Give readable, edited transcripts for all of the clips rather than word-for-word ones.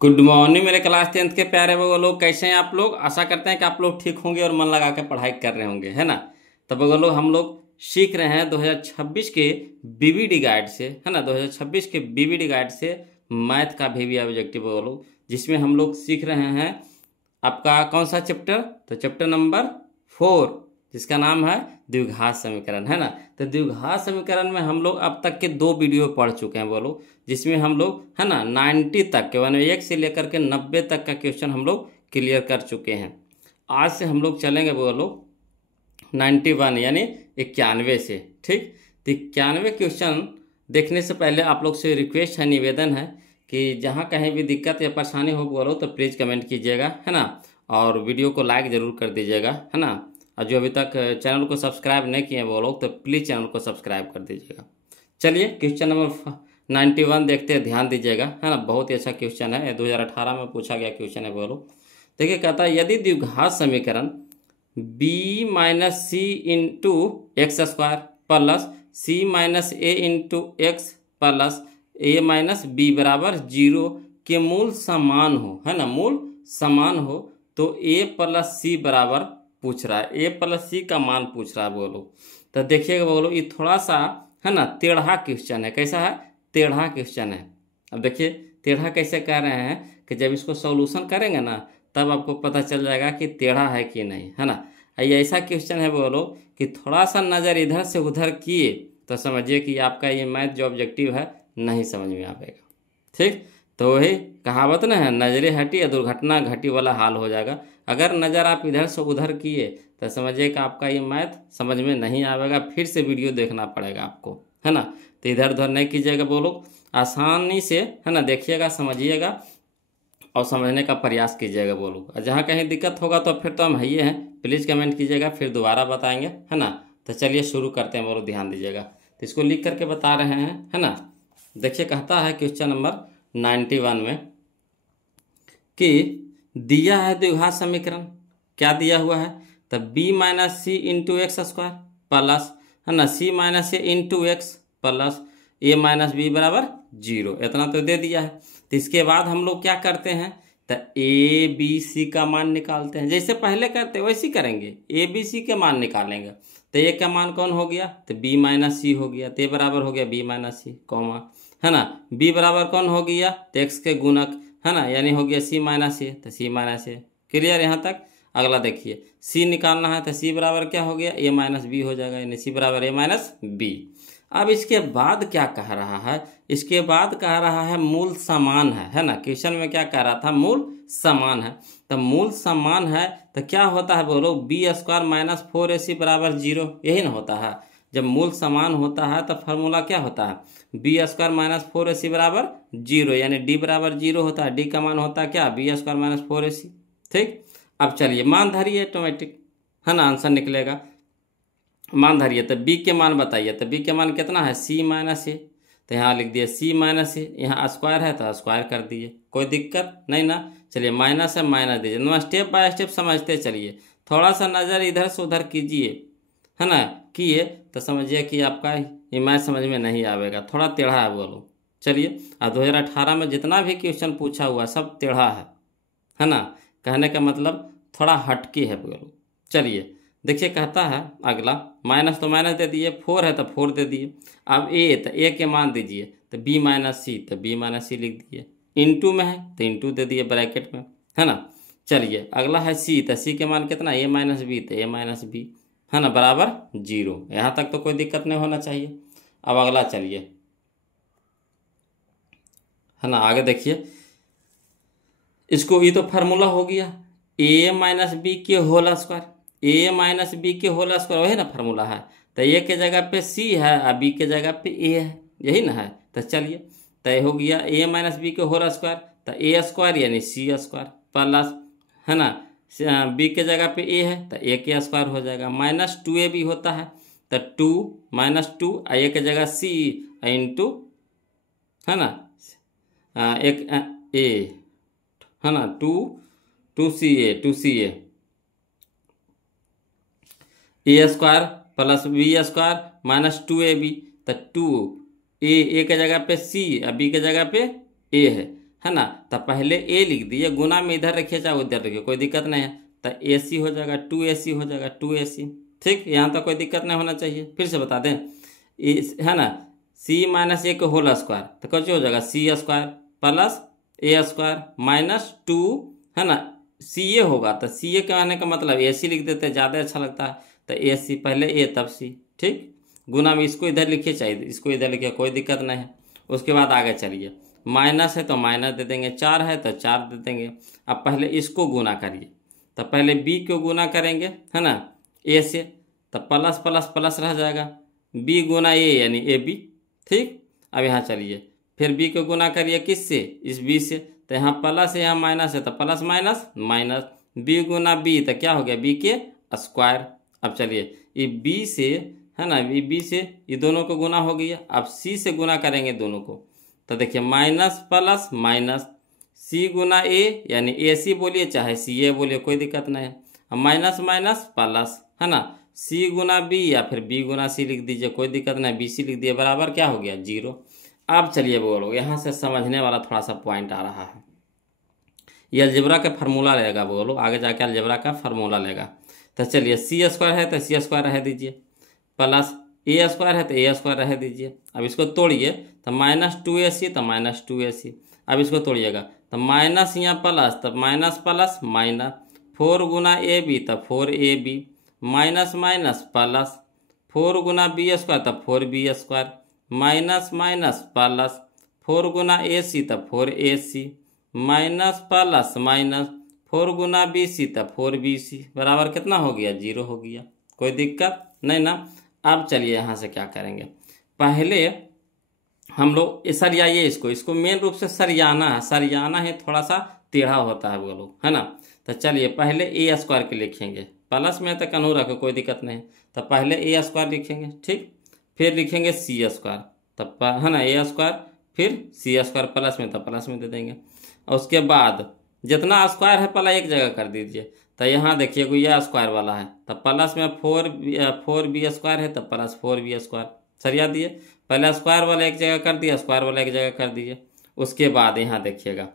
Good morning मेरे class 10th के प्यारे वो लोग, कैसे हैं आप लोग। आशा करते हैं कि आप लोग ठीक होंगे और मन लगा के पढ़ाई कर रहे होंगे, है ना। तब वो लोग हम लोग सीख रहे हैं 2026 के बीबीडी गाइड से, है ना। 2026 के बीबीडी गाइड से मैथ का भी ऑब्जेक्टिव वो लोग, जिसमें हम लोग सीख रहे हैं आपका कौन सा चैप्टर, तो चैप्टर नंबर 4, जिसका नाम है द्विघात समीकरण, है ना। तो द्विघात समीकरण में हम लोग अब तक के 2 वीडियो पढ़ चुके हैं वो लोग, जिसमें हम लोग, है ना, 90 तक के 1 से लेकर के 90 तक का क्वेश्चन हम लोग क्लियर कर चुके हैं। आज से हम लोग चलेंगे वो लोग 91 यानी 91 से, ठीक। तो 91 क्वेश्चन देखने से पहले आप लोग से रिक्वेस्ट है, निवेदन है कि जहाँ कहीं भी दिक्कत या परेशानी हो बोलो तो प्लीज़ कमेंट कीजिएगा, है ना। और वीडियो को लाइक ज़रूर कर दीजिएगा, है ना। और जो अभी तक चैनल को सब्सक्राइब नहीं किए वो लोग तो प्लीज़ चैनल को सब्सक्राइब कर दीजिएगा। चलिए क्वेश्चन नंबर 91 देखते हैं, ध्यान दीजिएगा, है ना। बहुत ही अच्छा क्वेश्चन है, 2018 में पूछा गया क्वेश्चन है वो लोग। देखिए कहता है, यदि द्विघात समीकरण b माइनस सी इंटू एक्स स्क्वायर प्लस सी माइनस ए इंटू एक्स प्लस ए माइनस बी बराबर 0 के मूल समान हो, है ना, मूल समान हो, तो a प्लस सी बराबर पूछ रहा है, a प्लस सी का मान पूछ रहा है वो लोग। तो देखिएगा वो लोग, ये थोड़ा सा, है ना, टेढ़ा क्वेश्चन है। कैसा है? टेढ़ा क्वेश्चन है। अब देखिए टेढ़ा कैसे कह रहे हैं कि जब इसको सॉल्यूशन करेंगे ना तब आपको पता चल जाएगा कि टेढ़ा है कि नहीं, है ना। ये ऐसा क्वेश्चन है वो लोग कि थोड़ा सा नज़र इधर से उधर किए तो समझिए कि आपका ये मैथ जो ऑब्जेक्टिव है नहीं समझ में आएगा, ठीक। तो वही कहावत ना है, नजरें हटी या दुर्घटना घटी वाला हाल हो जाएगा। अगर नज़र आप इधर से उधर किए तो समझिए कि आपका ये मैथ समझ में नहीं आएगा, फिर से वीडियो देखना पड़ेगा आपको, है ना। तो इधर उधर नहीं कीजिएगा वो लोग, आसानी से, है ना, देखिएगा, समझिएगा और समझने का प्रयास कीजिएगा वो लोग। और जहाँ कहीं दिक्कत होगा तो फिर तो हम है ही हैं, प्लीज़ कमेंट कीजिएगा, फिर दोबारा बताएंगे, है ना। तो चलिए शुरू करते हैं वो लोग, ध्यान दीजिएगा। तो इसको लिख करके बता रहे हैं, है ना। देखिए कहता है क्वेश्चन नंबर 91 में कि दिया है द्विघात समीकरण, क्या दिया हुआ है, तो b माइनस सी इंटू एक्स स्क्वायर प्लस, है ना, सी माइनस ए इंटू एक्स प्लस ए माइनस बी बराबर 0, इतना तो दे दिया है। तो इसके बाद हम लोग क्या करते हैं, तो ए बी सी का मान निकालते हैं, जैसे पहले करते वैसे करेंगे, ए बी सी के मान निकालेंगे। तो ए का मान कौन हो गया, तो बी माइनस सी हो गया, तो बराबर हो गया बी माइनस सी, कॉमा, है ना। बी बराबर कौन हो गया, तो एक्स के गुणक, है ना, यानी हो गया सी माइनस ए, तो सी माइनस ए। क्लियर यहाँ तक। अगला देखिए सी निकालना है, तो सी बराबर क्या हो गया, ए माइनस बी हो जाएगा, यानी सी बराबर ए माइनस बी। अब इसके बाद क्या कह रहा है, इसके बाद कह रहा है मूल समान है ना। क्वेश्चन में क्या कह रहा था, मूल समान है। तो मूल समान है तो क्या होता है बोलो, बी स्क्वायर माइनस 4ac बराबर 0, यही ना होता है। जब मूल समान होता है तो फार्मूला क्या होता है, बी स्क्वायर माइनस 4ac बराबर 0, यानी डी बराबर 0 होता है। डी का मान होता है क्या, बी स्क्वायर माइनस 4ac, ठीक। अब चलिए मान धरिए ऑटोमेटिक, है ना, आंसर निकलेगा। मान धरिए तो बी के मान बताइए, तो बी के मान कितना है, सी माइनस ए, तो यहाँ लिख दिए सी माइनस ए, यहाँ स्क्वायर है तो स्क्वायर कर दिए, कोई दिक्कत नहीं ना। चलिए माइनस है माइनस दीजिए ना, स्टेप बाय स्टेप समझते चलिए, थोड़ा सा नज़र इधर से उधर कीजिए, है ना, किए तो समझिए कि आपका ये मैथ समझ में नहीं आएगा, थोड़ा टेढ़ा है बोलो। चलिए अब 2018 में जितना भी क्वेश्चन पूछा हुआ सब टेढ़ा है ना। कहने का मतलब थोड़ा हटके है बोलो। चलिए देखिए कहता है अगला, माइनस तो माइनस दे दिए, 4 है तो 4 दे दिए। अब ए, तो ए के मान दीजिए, तो बी माइनस सी, तो बी माइनस सी लिख दिए। इंटू में है तो इंटू दे दिए ब्रैकेट में, है ना। चलिए अगला है सी, तो सी के मान कितना, ए माइनस बी, तो ए माइनस बी, है ना, बराबर 0। यहाँ तक तो कोई दिक्कत नहीं होना चाहिए। अब अगला चलिए, है ना, आगे देखिए इसको, ये तो फार्मूला हो गया ए माइनस बी के होल स्क्वायर, ए माइनस बी के होल स्क्वायर, वही ना फार्मूला है। तो ए के जगह पे सी है और बी के जगह पे ए है, यही ना है। तो चलिए तय हो गया ए माइनस बी के होल स्क्वायर, तो ए स्क्वायर यानी सी स्क्वायर प्लस, है ना, बी के जगह पे ए है तो ए के स्क्वायर हो जाएगा, माइनस 2a भी होता है, तो 2 माइनस 2 ए के जगह सी इंटू, है ना, एक ए, है ना, 2 2 C A A square plus B square minus 2ab, तो 2 ए के जगह पे सी और बी के जगह पे ए है है ना। तो पहले ए लिख दिए, गुना में इधर रखिए चाहे उधर रखिए, कोई दिक्कत नहीं है। तो AC हो जाएगा 2AC हो जाएगा 2AC। ठीक, यहाँ तक कोई दिक्कत नहीं होना चाहिए। फिर से बता दें, है ना, C माइनस ए का होल स्क्वायर, तो कैसे हो जाएगा C square plus A square minus 2, है ना, CA होगा। तो CA के आने का मतलब AC लिख देते हैं, ज़्यादा अच्छा लगता है। तो AC पहले A तब C। ठीक, गुना में इसको इधर लिखिए चाहे इसको इधर लिखिए, कोई दिक्कत नहीं है। उसके बाद आगे चलिए, माइनस है तो माइनस दे देंगे, 4 है तो 4 दे देंगे। अब पहले इसको गुना करिए, तो पहले B को गुना करेंगे, है ना, A से, तो प्लस प्लस प्लस रह जाएगा, B गुना A यानी AB। ठीक, अब यहाँ चलिए, फिर B को गुना करिए किससे, इस B से, तो यहाँ प्लस है यहाँ माइनस है, तो प्लस माइनस माइनस, B गुना B तो क्या हो गया B के स्क्वायर। अब चलिए ये B से, है ना, ये B से ये दोनों को गुना हो गया। अब C से गुना करेंगे दोनों को, तो देखिए minus plus minus, C Guna A यानी AC बोलिए चाहे CA बोलिए, कोई दिक्कत नहीं है। अब माइनस माइनस प्लस, है ना, C गुना B या फिर B गुना C लिख दीजिए, कोई दिक्कत नहीं, BC लिख दिए, बराबर क्या हो गया 0। अब चलिए बोलो, यहाँ से समझने वाला थोड़ा सा पॉइंट आ रहा है, ये अलजेब्रा का फार्मूला लेगा, बोलो आगे जाके अलजेब्रा का फार्मूला लेगा। तो चलिए C स्क्वायर है तो C स्क्वायर रह दीजिए, प्लस A स्क्वायर है तो A स्क्वायर रह दीजिए। अब इसको तोड़िए, तो माइनस 2AC तो माइनस 2AC। अब इसको तोड़िएगा, तो माइनस यहाँ प्लस, तो माइनस प्लस माइनस, 4 गुना AB तो 4AB, माइनस माइनस प्लस, 4 गुना B स्क्वायर तो 4B square, minus minus plus, 4 गुना AC तो 4AC, माइनस प्लस माइनस, 4 गुना BC तो 4BC, बराबर कितना हो गया 0 हो गया, कोई दिक्कत नहीं ना। अब चलिए यहाँ से क्या करेंगे, पहले हम लोग सरियाइए इसको मेन रूप से सरियाना है, थोड़ा सा टेढ़ा होता है वो लोग, है ना। तो चलिए पहले A स्क्वायर के लिखेंगे, प्लस में तो कन्हू रखो, कोई दिक्कत नहीं। तो पहले A स्क्वायर लिखेंगे, ठीक, फिर लिखेंगे C स्क्वायर, तब है ना A स्क्वायर, फिर C स्क्वायर प्लस में तो प्लस में दे देंगे। और उसके बाद जितना स्क्वायर है पहले एक जगह कर दीजिए। तो यहाँ देखिए कोई यह स्क्वायर वाला है, तो प्लस में 4B स्क्वायर है तो प्लस 4B स्क्वायर, सरिया दिए। पहले स्क्वायर वाला एक जगह कर दिया, स्क्वायर वाला एक जगह कर दिए। उसके बाद यहाँ देखिएगा,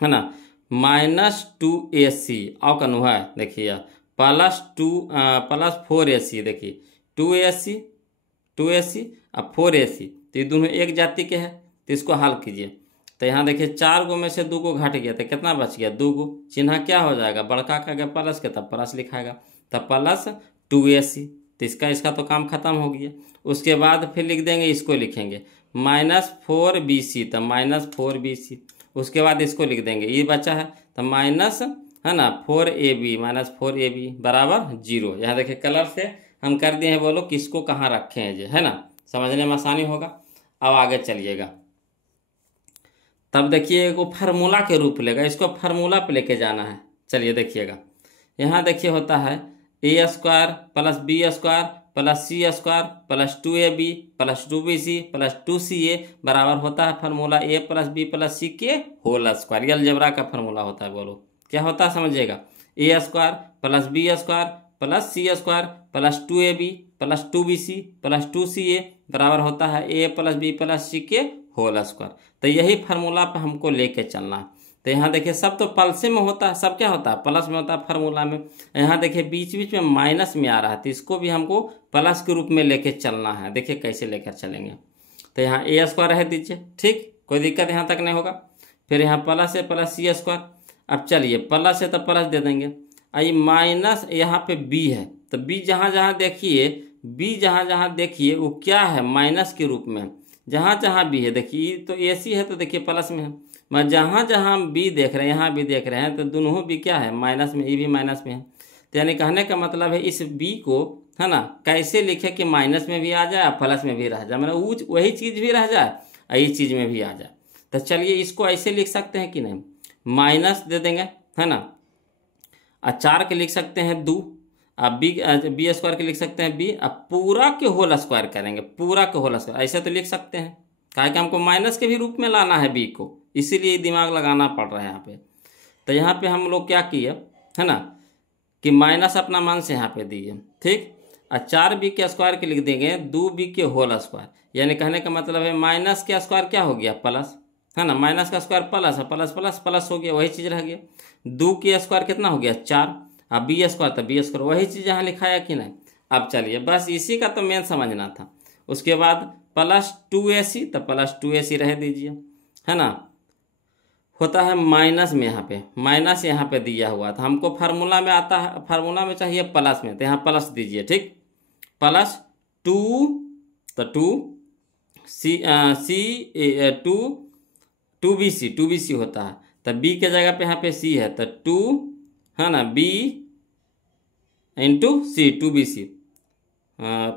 है ना, माइनस 2AC और कनु है, देखिए प्लस 4AC, देखिए 2AC अब 4AC, तो ये दोनों एक जाति के हैं, तो इसको हल कीजिए। तो यहाँ देखिए 4 गो में से 2 गो घट गया, तो कितना बच गया 2 गो, चिन्ह क्या हो जाएगा बड़का का गया प्लस के, तब प्लस लिखाएगा, तब प्लस 2AC, तो इसका तो काम खत्म हो गया। उसके बाद फिर लिख देंगे, इसको लिखेंगे माइनस 4BC, तो माइनस 4BC। उसके बाद इसको लिख देंगे, ये बचा है तो माइनस, है ना, 4AB माइनस 4AB बराबर 0। यहाँ देखिए कलर से हम कर दिए हैं, बोलो किसको कहाँ रखे हैं, है ना, समझने में आसानी होगा। अब आगे चलिएगा, तब देखिए वो फार्मूला के रूप लेगा, इसको फार्मूला पे लेके जाना है। चलिए देखिएगा, यहाँ देखिए होता है A square plus B square plus C square plus 2AB plus 2BC plus 2CA बराबर होता है formula A plus B plus C के होल स्क्वायर। ये अलजेब्रा का फार्मूला होता है, बोलो क्या होता है समझिएगा, A square plus B square plus C square plus 2AB plus 2BC plus 2CA बराबर होता है A plus B plus C के होल स्क्वायर। तो यही फार्मूला पे हमको लेके चलना है। तो यहाँ देखिए सब तो पल्से में होता है, सब क्या होता है प्लस में होता है फार्मूला में। यहाँ देखिए बीच बीच में माइनस में आ रहा है, तो इसको भी हमको प्लस के रूप में लेके चलना है। देखिए कैसे लेकर चलेंगे, तो यहाँ A स्क्वायर रह दीजिए, ठीक, कोई दिक्कत यहाँ तक नहीं होगा। फिर यहाँ प्लस है प्लस C स्क्वायर, अब चलिए प्लस है तो प्लस दे देंगे। आई माइनस यहाँ पे B है, तो B जहाँ जहाँ देखिए, B जहाँ जहाँ देखिए वो क्या है माइनस के रूप में, जहाँ जहाँ B है देखिए तो AC है, तो देखिए प्लस में है। मैं जहाँ जहाँ B देख रहे हैं, यहाँ भी देख रहे हैं, तो दोनों B क्या है माइनस में, ये भी माइनस में है। तो यानी कहने का मतलब है इस B को, है ना, कैसे लिखे कि माइनस में भी आ जाए प्लस में भी रह जाए, मतलब वही चीज़ भी रह जाए और ये चीज़ में भी आ जाए। तो चलिए इसको ऐसे लिख सकते हैं कि नहीं, माइनस दे देंगे, है ना, और 4 के लिख सकते हैं 2, अब B स्क्वायर के लिख सकते हैं B, अब पूरा के होल स्क्वायर करेंगे, पूरा के होल स्क्वायर ऐसे तो लिख सकते हैं, कहा कि हमको माइनस के भी रूप में लाना है B को, इसीलिए दिमाग लगाना पड़ रहा है यहाँ पे। तो यहाँ पे हम लोग क्या किए, है ना, कि माइनस अपना मान से यहाँ पे दिए, ठीक, और 4B के स्क्वायर के लिख देंगे 2B के होल स्क्वायर, यानी कहने का मतलब है माइनस के स्क्वायर क्या हो गया प्लस, है ना, माइनस का स्क्वायर प्लस है, प्लस प्लस प्लस हो गया, वही चीज़ रह गया। 2 के स्क्वायर कितना हो गया 4, अब बी स्क्वायर तो बी स्क्वायर, वही चीज़ यहाँ लिखाया कि नहीं। अब चलिए बस इसी का तो मेन समझना था। उसके बाद प्लस 2ac, तो प्लस 2ac रह दीजिए, है ना। होता है माइनस में, यहाँ पे दिया हुआ था, हमको फार्मूला में आता है, फार्मूला में चाहिए प्लस में, तो यहाँ प्लस दीजिए, ठीक। प्लस 2, तो 2bc होता है, तो b के जगह पे यहाँ पे c है, तो 2, है ना, b इंटू सी, 2bc।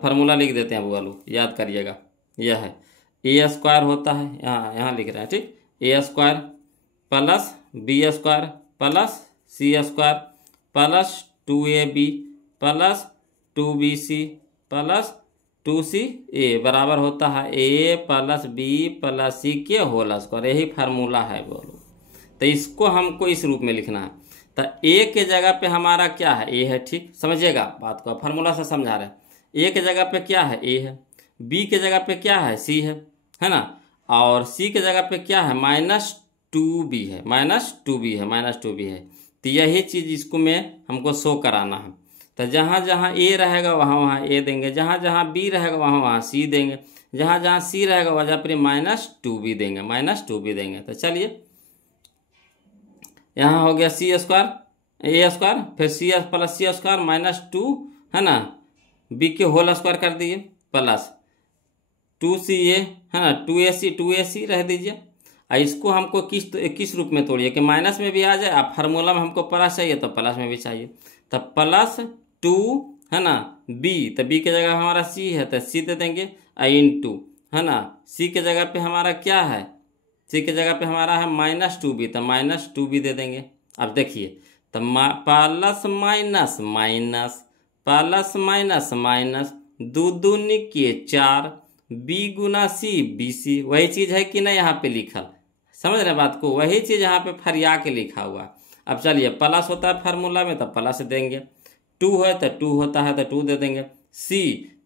फार्मूला लिख देते हैं वो वालों, याद करिएगा, यह है ए स्क्वायर होता है, यहाँ लिख रहे हैं, ठीक। A square plus B square plus C square plus 2ab plus 2bc plus 2ca बराबर होता है a plus B plus C के होल स्क्वायर। यही फार्मूला है बोलो। तो इसको हमको इस रूप में लिखना है। तो a के जगह पे हमारा क्या है, a है, ठीक, समझिएगा बात को, फार्मूला से समझा रहे हैं। a के जगह पे क्या है, a है, b के जगह पे क्या है, c है ना, और c के जगह पे क्या है, -2b है, -2b है। तो यही चीज़ इसको में हमको शो कराना है। तो जहाँ जहाँ a रहेगा वहाँ वहाँ a देंगे, जहाँ जहाँ b रहेगा वहाँ वहाँ c देंगे, जहाँ जहाँ c रहेगा वहाँ पर -2b देंगे, तो चलिए यहाँ हो गया c स्क्वायर a स्क्वायर, फिर c प्लस c स्क्वायर -2, है ना, b के होल स्क्वायर कर दिए, प्लस 2ca, है ना, 2ac रह दीजिए। इसको हमको किस रूप में तोड़िए कि माइनस में भी आ जाए, अब फार्मूला में हमको प्लस चाहिए तो प्लस में भी चाहिए, तो प्लस 2, है ना, b, तो b के जगह हमारा c है तो c दे देंगे, इंटू, है ना, c के जगह पे हमारा क्या है, c के जगह पे हमारा है -2b, तो -2b दे देंगे। अब देखिए, तो plus minus minus plus minus minus, 2 दूनी के 4, b गुना c bc, वही चीज़ है कि नहीं यहाँ पे लिखल, समझ रहे बात को, वही चीज़ यहाँ पे फरिया के लिखा हुआ। अब चलिए प्लस होता है फार्मूला में तो प्लस देंगे, 2 है तो 2 होता है तो 2 दे देंगे, c,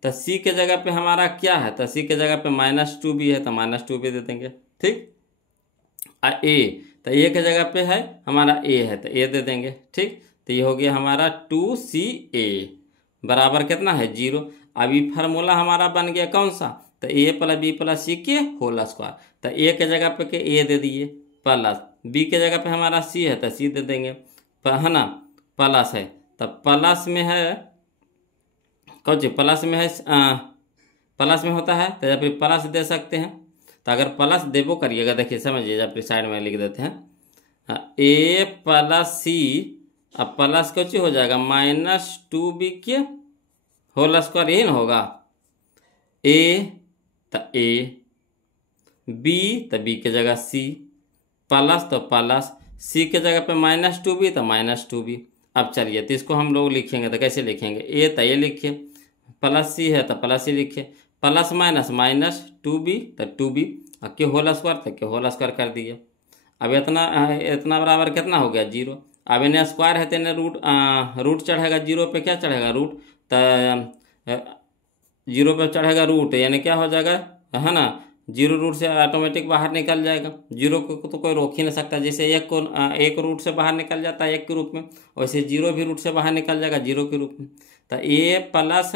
तो c के जगह पे हमारा क्या है, तो c के जगह पे -2b है तो -2b दे देंगे, ठीक। a, तो a के जगह पे है हमारा a है तो a दे देंगे, ठीक। तो ये हो गया हमारा 2ca बराबर कितना है 0। अब ये फार्मूला हमारा बन गया कौन सा, तो a plus B plus C के होल स्क्वायर, तो a के जगह पे के a दे दिए, प्लस b के जगह पे हमारा c है तो c दे देंगे, है ना, प्लस है, तो प्लस में है कौन सी, प्लस में है, प्लस में होता है तो या फिर प्लस दे सकते हैं। तो अगर प्लस देवो करिएगा, देखिए समझिए, या फिर साइड में लिख देते हैं, a प्लस सी, अब प्लस कुछ हो जाएगा -2b के होल स्क्वायर, यही ना होगा, a तो a, b तो b के जगह c, प्लस तो प्लस, c के जगह पे -2b तो -2b। अब चलिए तो इसको हम लोग लिखेंगे तो कैसे लिखेंगे, a तो a लिखिए, प्लस c है तो प्लस c लिखिए, प्लस माइनस -2b तो 2b, के होल स्क्वायर तो के होल स्क्वायर कर दिए। अब इतना बराबर कितना हो गया 0। अब इन्हें स्क्वायर है तो इन्हें रूट चढ़ेगा 0 पे, क्या चढ़ेगा रूट, तो 0 पे चढ़ेगा रूट, यानी क्या हो जाएगा, है ना, 0 रूट से ऑटोमेटिक बाहर निकल जाएगा, 0 को तो कोई रोक ही नहीं सकता, जैसे एक रूट से बाहर निकल जाता है 1 के रूप में, वैसे 0 भी रूट से बाहर निकल जाएगा 0 के रूप में। तो a प्लस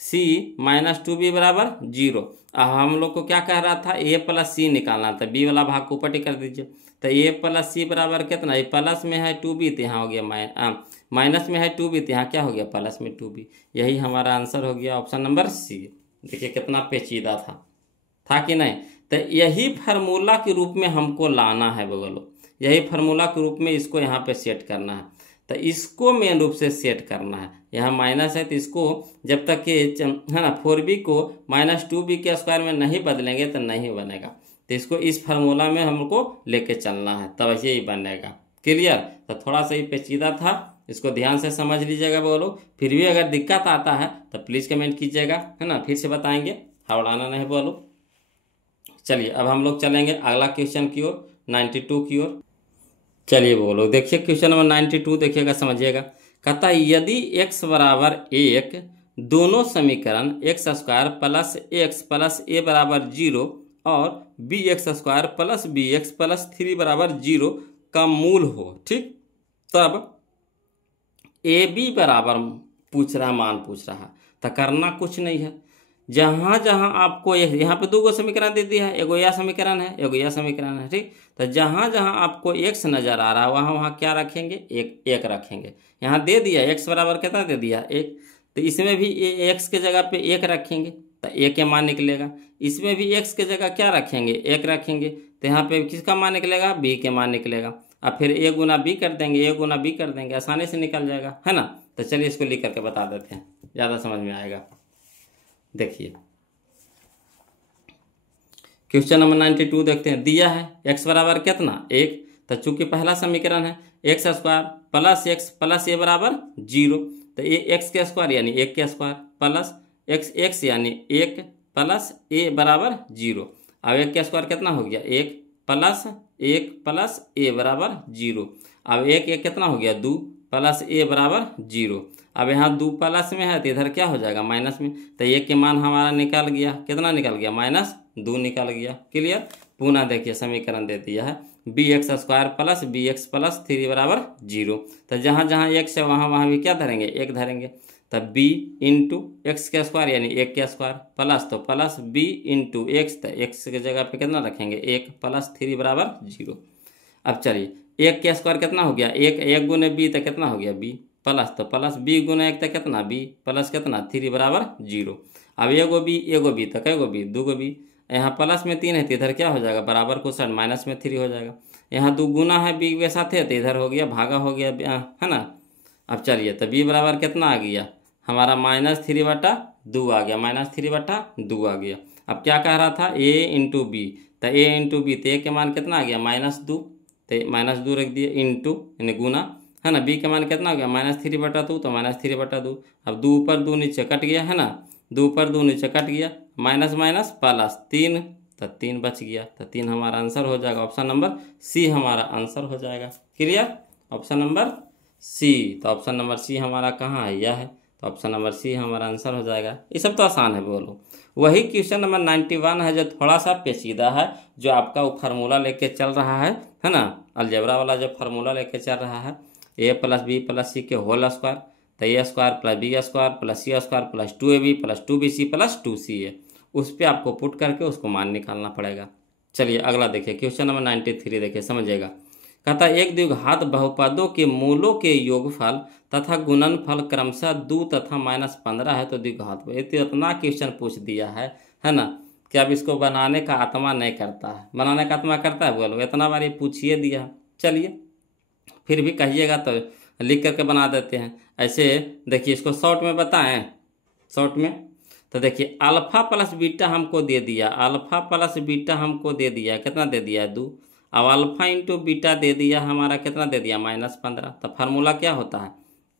c -2b बराबर 0। अब हम लोग को क्या कह रहा था, a प्लस c निकालना था, b वाला भाग को ऊपर कर दीजिए, तो a प्लस c बराबर कितना, ये प्लस में है 2b तो यहाँ हो गया माइनस में है 2b तो यहाँ क्या हो गया प्लस में 2b। यही हमारा आंसर हो गया ऑप्शन नंबर सी। देखिए कितना पेचीदा था कि नहीं। तो यही फार्मूला के रूप में हमको लाना है बगलो, यही फार्मूला के रूप में इसको यहाँ पे सेट करना है। तो इसको मेन रूप से सेट करना है, यहाँ माइनस है तो इसको जब तक कि है ना 4b को -2b के स्क्वायर में नहीं बदलेंगे तो नहीं बनेगा। तो इसको इस फार्मूला में हमको लेके चलना है, तब ऐसे ही बनेगा। क्लियर। तो थोड़ा सा ही पेचीदा था, इसको ध्यान से समझ लीजिएगा बोलो। फिर भी अगर दिक्कत आता है तो प्लीज़ कमेंट कीजिएगा, है ना, फिर से बताएंगे, हवड़ाना नहीं बोलो। चलिए अब हम लोग चलेंगे अगला क्वेश्चन की ओर, 92 की ओर। चलिए बोलो, देखिए क्वेश्चन नंबर 92 देखिएगा, समझिएगा। कहता है यदि x बराबर 1 दोनों समीकरण x² plus x plus a बराबर 0 और B x square plus B x plus 3 बराबर 0 का मूल हो। ठीक, तब ए बी बराबर पूछ रहा, मान पूछ रहा, तो करना कुछ नहीं है। जहाँ जहाँ आपको यहाँ पे 2 समीकरण दे दिया है, एगो यह समीकरण है, एगो यह समीकरण है। ठीक, तो जहाँ जहाँ आपको एक्स नजर आ रहा है वहाँ वहाँ क्या रखेंगे, एक रखेंगे। यहाँ दे दिया एक्स बराबर कितना दे दिया, 1, तो इसमें भी एक्स के जगह पे 1 रखेंगे तो ए के मान निकलेगा। इसमें भी एक्स के जगह क्या रखेंगे, 1 रखेंगे, तो यहाँ पे किसका मान निकलेगा, बी के मान निकलेगा। अब फिर ए गुना बी कर देंगे, ए गुना बी कर देंगे, आसानी से निकल जाएगा, है ना। तो चलिए इसको लिख करके बता देते हैं, ज़्यादा समझ में आएगा। देखिए क्वेश्चन नंबर 92 देखते हैं। दिया है x बराबर कितना, 1, तो चूंकि पहला समीकरण है x square plus X plus A बराबर 0, तो ए एक्स के स्क्वायर यानी 1 के स्क्वायर प्लस एक्स एक्स यानी 1 प्लस ए बराबर 0। अब 1 के स्क्वायर कितना हो गया, 1 प्लस ए बराबर 0। अब 1 कितना हो गया, 2 प्लस ए बराबर 0। अब यहाँ 2 प्लस में है तो इधर क्या हो जाएगा, माइनस में, तो 1 के मान हमारा निकल गया, कितना निकल गया, -2 निकल गया। क्लियर। पुनः देखिए समीकरण दे दिया है B x square plus B x plus 3 बराबर 0। तो जहाँ जहाँ एक्स है वहाँ वहाँ भी क्या धरेंगे, 1 धरेंगे। तब बी इंटू एक्स के स्क्वायर यानी 1 के स्क्वायर प्लस, तो प्लस बी इंटू एक्स, तो एक्स के जगह पे कितना रखेंगे, 1 प्लस 3 बराबर 0। अब चलिए 1 के स्क्वायर कितना हो गया, 1 गुने बी तो कितना हो गया, बी प्लस, तो प्लस बी गुने 1 तो कितना, बी प्लस कितना 3 बराबर 0। अब एगो बी तो कैगो बी, 2 गो बी, यहाँ प्लस में 3 है तो इधर क्या हो जाएगा, बराबर को साइड माइनस में 3 हो जाएगा। यहाँ 2 गुना है बी के साथ है तो इधर हो गया भागा हो गया, है ना। अब चलिए तो बी बराबर कितना आ गया हमारा, -3/2 आ गया, -3/2 आ गया। अब क्या कह रहा था, a इंटू बी, तो a इंटू बी, तो a के मान कितना आ गया, -2, तो -2 रख दिए इंटू यानी गुना, है ना। b के मान कितना हो गया, -3/2, तो -3/2। अब 2 ऊपर 2 नीचे कट गया, है ना, 2 ऊपर 2 नीचे कट गया, माइनस माइनस प्लस 3, तो 3 बच गया, तो 3 हमारा आंसर हो जाएगा। ऑप्शन नंबर सी हमारा आंसर हो जाएगा। Clear, option number C. तो ऑप्शन नंबर सी हमारा कहाँ है, यह है, तो ऑप्शन नंबर सी हमारा आंसर हो जाएगा। ये सब तो आसान है, बोलो। वही क्वेश्चन नंबर 91 है जो थोड़ा सा पेचीदा है, जो आपका वो फार्मूला लेके चल रहा है ना, अलजेब्रा वाला जो फार्मूला लेके चल रहा है, a plus B plus C के होल स्क्वायर, तो A square plus B square plus C square plus 2ab plus 2bc plus 2ca, उस पर आपको पुट करके उसको मान निकालना पड़ेगा। चलिए अगला देखिए क्वेश्चन नंबर 93 देखिए, समझिएगा। कहता एक द्विघात बहुपदों के मूलों के योगफल तथा गुणनफल क्रमशः 2 तथा -15 है, तो द्विघात। इतना क्वेश्चन पूछ दिया है ना, कि अब इसको बनाने का आत्मा नहीं करता है, बनाने का आत्मा करता है, बोलो। इतना बार ये पूछिए दिया, चलिए फिर भी कहिएगा तो लिख करके बना देते हैं। ऐसे देखिए इसको शॉर्ट में बताएं, शॉर्ट में तो देखिए अल्फा प्लस बीटा हमको दे दिया, अल्फा प्लस बीटा हमको दे दिया, कितना दे दिया, 2। अब अल्फा इंटू बीटा दे दिया हमारा, कितना दे दिया, -15। तो फार्मूला क्या होता है,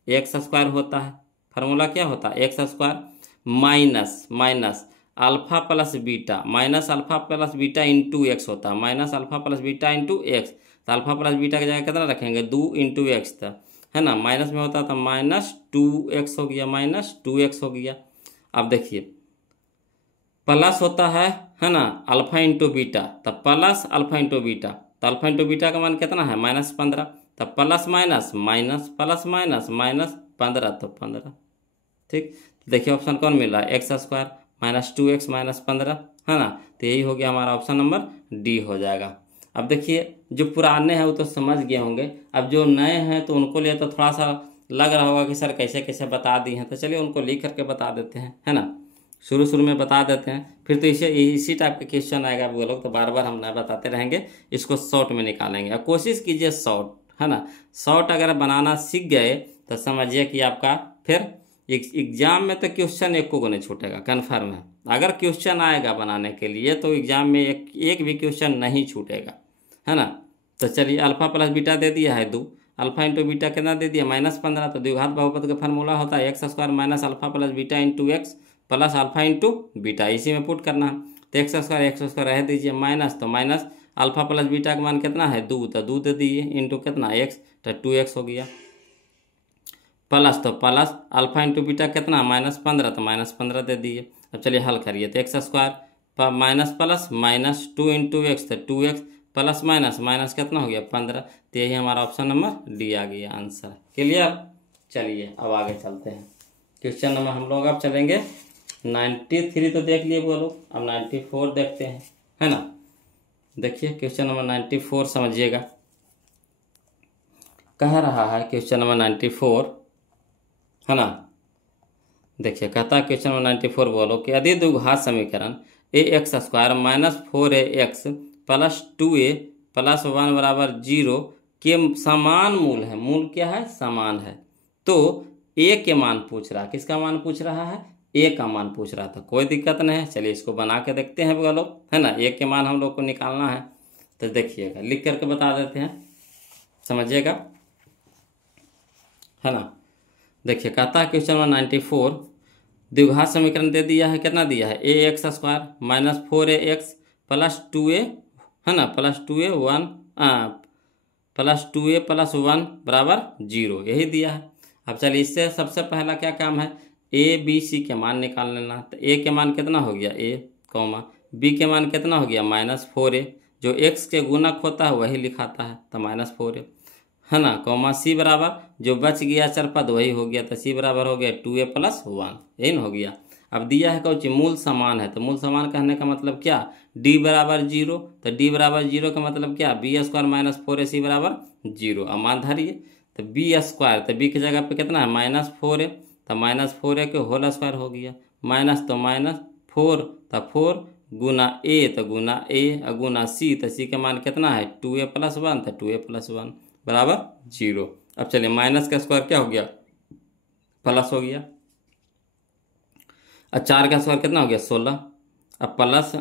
एक्स स्क्वायर होता है। फार्मूला क्या होता है, x square minus alpha plus beta minus alpha plus beta into x होता है, minus alpha plus beta into x. तो अल्फा प्लस बीटा की जगह कितना रखेंगे, 2 इंटू एक्स था, है ना, माइनस में होता था -2x हो गया, -2x हो गया। अब देखिए प्लस होता है ना, अल्फा इंटू बीटा, तब प्लस अल्फा इंटू बीटा, तो अल्फा इंटू बीटा का मान कितना है, -15, तब plus minus minus plus minus -15, तो 15। ठीक, देखिए ऑप्शन कौन मिल रहा है, एक्स स्क्वायर -2x -15, है ना। तो यही हो गया हमारा ऑप्शन नंबर डी हो जाएगा। अब देखिए जो पुराने हैं वो तो समझ गए होंगे, अब जो नए हैं तो उनको लिए तो थोड़ा सा लग रहा होगा कि सर कैसे कैसे बता दी हैं, तो चलिए उनको लिख करके बता देते हैं, है ना। शुरू में बता देते हैं, फिर तो इसी टाइप का क्वेश्चन आएगा वो लोग, तो बार बार हम ना बताते रहेंगे, इसको शॉर्ट में निकालेंगे। अब कोशिश कीजिए शॉर्ट, है ना, शॉर्ट अगर बनाना सीख गए तो समझिए कि आपका फिर एग्जाम में तो क्वेश्चन एक को नहीं छूटेगा, कन्फर्म है। अगर क्वेश्चन आएगा बनाने के लिए तो एग्जाम में एक भी क्वेश्चन नहीं छूटेगा, है ना। तो चलिए अल्फा प्लस बीटा दे दिया है 2, अल्फा इंटू बीटा कितना दे दिया, -15। तो द्विघात बहुपद का फार्मूला होता है x square minus alpha plus beta into x plus alpha into beta, इसी में पुट करना है। तो एक्स स्क्वायर रह दीजिए माइनस, तो माइनस अल्फा प्लस बीटा का मान कितना है, 2, तो 2 दे दिए इंटू कितना एक्स, तो 2x हो गया, प्लस तो अल्फा इंटू बीटा कितना -15, तो -15 दे दिए। अब चलिए हल करिए, तो x square minus plus minus 2 into x, तो 2x प्लस माइनस माइनस कितना हो गया 15। तो यही हमारा ऑप्शन नंबर डी आ गया आंसर। क्लियर। चलिए अब आगे चलते हैं। क्वेश्चन नंबर हम लोग अब चलेंगे 93 तो देख लिए वो लोग, अब 94 देखते हैं, है ना। देखिए क्वेश्चन नंबर 94 समझिएगा। कह रहा है क्वेश्चन नंबर 94, है ना। देखिए कहता है क्वेश्चन नंबर 94 बोलो कि यदि द्विघात समीकरण ax² minus 4ax plus 2a plus 1 बराबर 0 के समान मूल है, मूल क्या है समान है, तो a के मान पूछ रहा है। किसका मान पूछ रहा है, a का मान पूछ रहा था। कोई दिक्कत नहीं है, चलिए इसको बना के देखते हैं वो लोग, है ना। a के मान हम लोग को निकालना है, तो देखिएगा लिख करके बता देते हैं, समझिएगा, है ना। देखिए कहता है क्वेश्चन नंबर 94 द्विघात समीकरण दे दिया है, कितना दिया है ax² minus 4ax plus 2a, है ना, प्लस 2a प्लस 1 बराबर 0, यही दिया है। अब चलिए इससे सबसे पहला क्या काम है, a b c के मान निकाल लेना। तो a के मान कितना हो गया a, b के मान कितना हो गया माइनस 4a, जो x के गुणक होता है वही लिखाता है, तो माइनस 4a, है ना, c बराबर जो बच गया चर पद वही हो गया, तो c बराबर हो गया 2a प्लस 1, यही ना हो गया। अब दिया है कौची मूल समान है, तो मूल समान कहने का मतलब क्या, d बराबर 0, तो d बराबर 0 का मतलब क्या b² माइनस 4ac बराबर 0। अब मान धरिए तो b², तो b की जगह पे कितना है माइनस 4a, तो माइनस 4a के होल स्क्वायर हो गया, माइनस तो माइनस 4, तो 4 गुना a, तो गुना a गुना c, तो c के मान कितना है 2a प्लस 1, तो 2a प्लस 1 बराबर 0। अब चलिए माइनस का स्क्वायर क्या हो गया प्लस हो गया, और 4 का स्क्वायर कितना हो गया 16, अब प्लस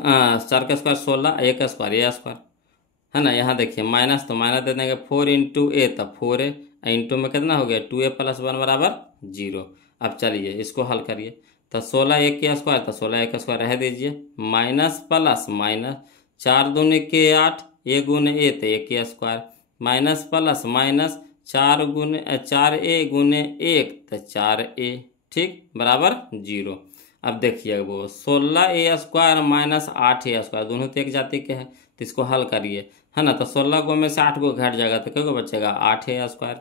4 का स्क्वायर 16, a का स्क्वायर a स्क्वायर, है ना। यहाँ देखिए माइनस तो माइनस दे देंगे 4 इंटू ए, तब 4a इंटू में कितना हो गया 2a प्लस 1 बराबर 0। अब चलिए इसको हल करिए, तो 16 a का स्क्वायर, तो 16 a का स्क्वायर रह दीजिए, माइनस प्लस माइनस 4 दूनी के 8 a गुने a, तो a का square, minus plus minus 4a गुने 1, तो 4a, ठीक, बराबर 0। अब देखिए वो 16a² माइनस 8a² दोनों तो एक जाति के हैं, तो इसको हल करिए, है ना। तो 16 को में से 8 को घट जाएगा, तो क्या को बचेगा 8a²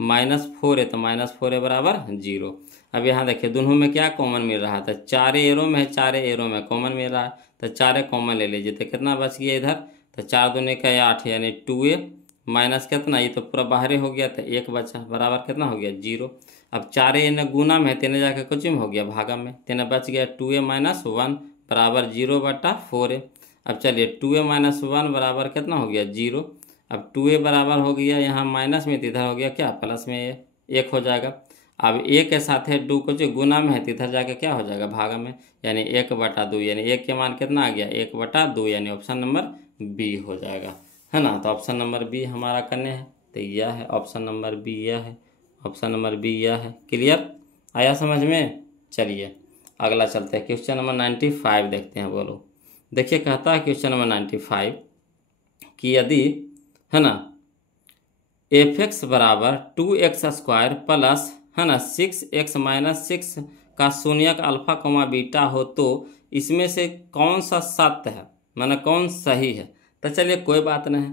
माइनस 4a, तो माइनस 4a बराबर 0। अब यहाँ देखिए दोनों में क्या कॉमन मिल रहा था, 4 एरो में है, 4 एरो में कॉमन मिल रहा है, तो 4 कॉमन ले लीजिए, तो कितना बच गया इधर, तो 4 दूनी का 8 यानी 2a माइनस कितना, ये तो पूरा बाहरी हो गया, तो 1 बचा बराबर कितना हो गया 0। अब 4a ने गुना में है, 3 जाकर कुछ में हो गया भागा में, 3 बच गया 2a माइनस 1 बराबर 0 बटा 4a। अब चलिए 2a माइनस 1 बराबर कितना हो गया 0। अब 2a बराबर हो गया यहाँ माइनस में, तो इधर हो गया क्या प्लस में 1 हो जाएगा। अब a के साथ है 2 को जो गुना में है, तो इधर जाके क्या हो जाएगा भागा में, यानी 1 बटा 2, यानी 1 के मान कितना आ गया 1 बटा 2, यानी ऑप्शन नंबर बी हो जाएगा, है ना। तो ऑप्शन नंबर बी हमारा करने हैं, तो यह है ऑप्शन नंबर बी, यह है ऑप्शन नंबर बी, यह है। क्लियर आया समझ में। चलिए अगला चलते हैं, क्वेश्चन नंबर 95 देखते हैं। बोलो देखिए कहता है क्वेश्चन नंबर 95 कि यदि, है ना, f(x) बराबर 2x² प्लस, है ना, 6x माइनस 6 का शून्यक अल्फा कोमा बीटा हो, तो इसमें से कौन सा सत्य है, माना कौन सही है। तो चलिए कोई बात नहीं,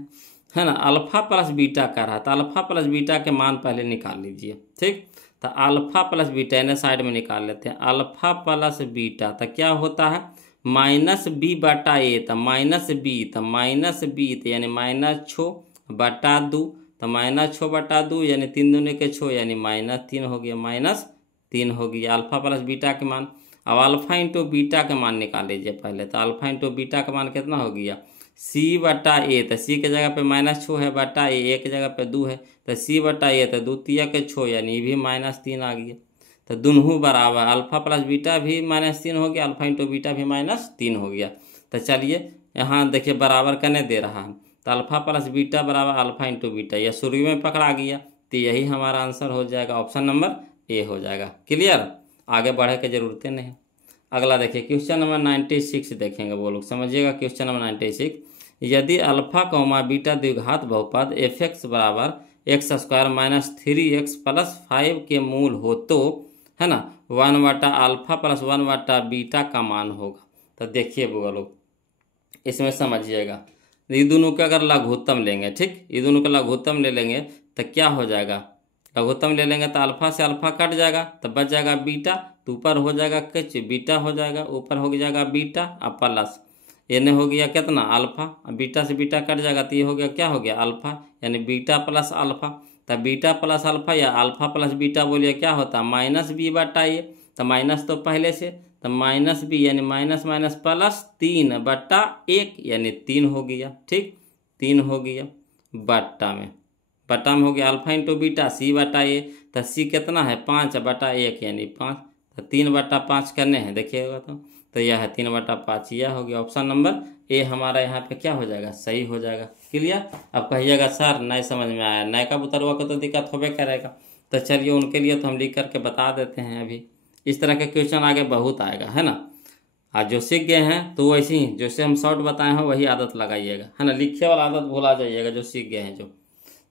है ना, अल्फा प्लस बीटा का रहा, तो अल्फा प्लस बीटा के मान पहले निकाल लीजिए, ठीक। तो अल्फा प्लस बीटा इन्हें साइड में निकाल लेते हैं, अल्फा प्लस बीटा तो क्या होता है माइनस बी बटा ए, तो माइनस बी, तो माइनस बी, तो यानी माइनस 6 बटा 2, तो माइनस 6 बटा 2 यानी 3 दूनी के 6, यानी माइनस 3 हो गया, माइनस 3 हो गया अल्फा प्लस बीटा के मान। अब अल्फा इंटू बीटा के मान निकाल लीजिए पहले, तो अल्फा इंटू बीटा का मान कितना हो गया सी बटा ए, तो सी के जगह पे माइनस 6 है बटा ए के जगह पे 2 है, तो सी बटा ए, तो 2 तिया के 6 यानी भी माइनस 3 आ गया। तो दोनों बराबर, अल्फा प्लस बीटा भी माइनस 3 हो गया, अल्फा इंटू बीटा भी माइनस 3 हो गया। तो चलिए यहाँ देखिए बराबर करने दे रहा है, तो अल्फा प्लस बीटा बराबर अल्फा इंटू बीटा, यह शुरू में पकड़ा गया, तो यही हमारा आंसर हो जाएगा, ऑप्शन नंबर ए हो जाएगा। क्लियर, आगे बढ़े की जरूरतें नहीं। अगला देखिए क्वेश्चन नंबर 96 देखेंगे, वो लोग समझिएगा। क्वेश्चन नंबर 96 यदि अल्फा कोमा बीटा द्विघात बहुपद f(x) बराबर x² माइनस 3x प्लस 5 के मूल हो, तो, है ना, 1 बटा अल्फा प्लस 1 बटा बीटा का मान होगा। तो देखिए वो लोग इसमें समझिएगा, ये दोनों का अगर लघुत्तम लेंगे, ठीक, ये दोनों का लघुत्तम ले लेंगे तो क्या हो जाएगा, लघुत्तम ले लेंगे तो अल्फा से अल्फा कट जाएगा तो बच जाएगा बीटा, तो ऊपर हो जाएगा कुछ बीटा हो जाएगा, ऊपर हो जाएगा बीटा अब प्लस एने हो गया कितना अल्फा, अब बीटा से बीटा कट जाएगा तो ये हो गया क्या हो गया अल्फा, यानी बीटा प्लस अल्फा। तब बीटा प्लस अल्फा या अल्फा प्लस बीटा बोलिए क्या होता है माइनस बी बटा ए, तो माइनस तो पहले से, तो माइनस बी यानी माइनस माइनस प्लस 3/1 यानी 3 हो गया, ठीक, 3 हो गया बट्टा में हो गया अल्फा इंटू बीटा सी बटा ए, तो सी कितना है 5/1 यानी 5, तो 3/5 करने हैं देखिएगा तो यह है 3/5, यह हो गया ऑप्शन नंबर ए हमारा यहाँ पे क्या हो जाएगा सही हो जाएगा। क्लियर। अब कहिएगा सर नहीं समझ में आया, नए का बुतरुआ को तो दिक्कत होबे करेगा, तो चलिए उनके लिए तो हम लिख करके बता देते हैं। अभी इस तरह के क्वेश्चन आगे बहुत आएगा, है ना। आज जो सीख गए हैं तो वैसे ही जैसे हम शॉर्ट बताए हैं वही आदत लगाइएगा, है ना। लिखे वाला आदत भुला जाइएगा जो सीख गए हैं जो।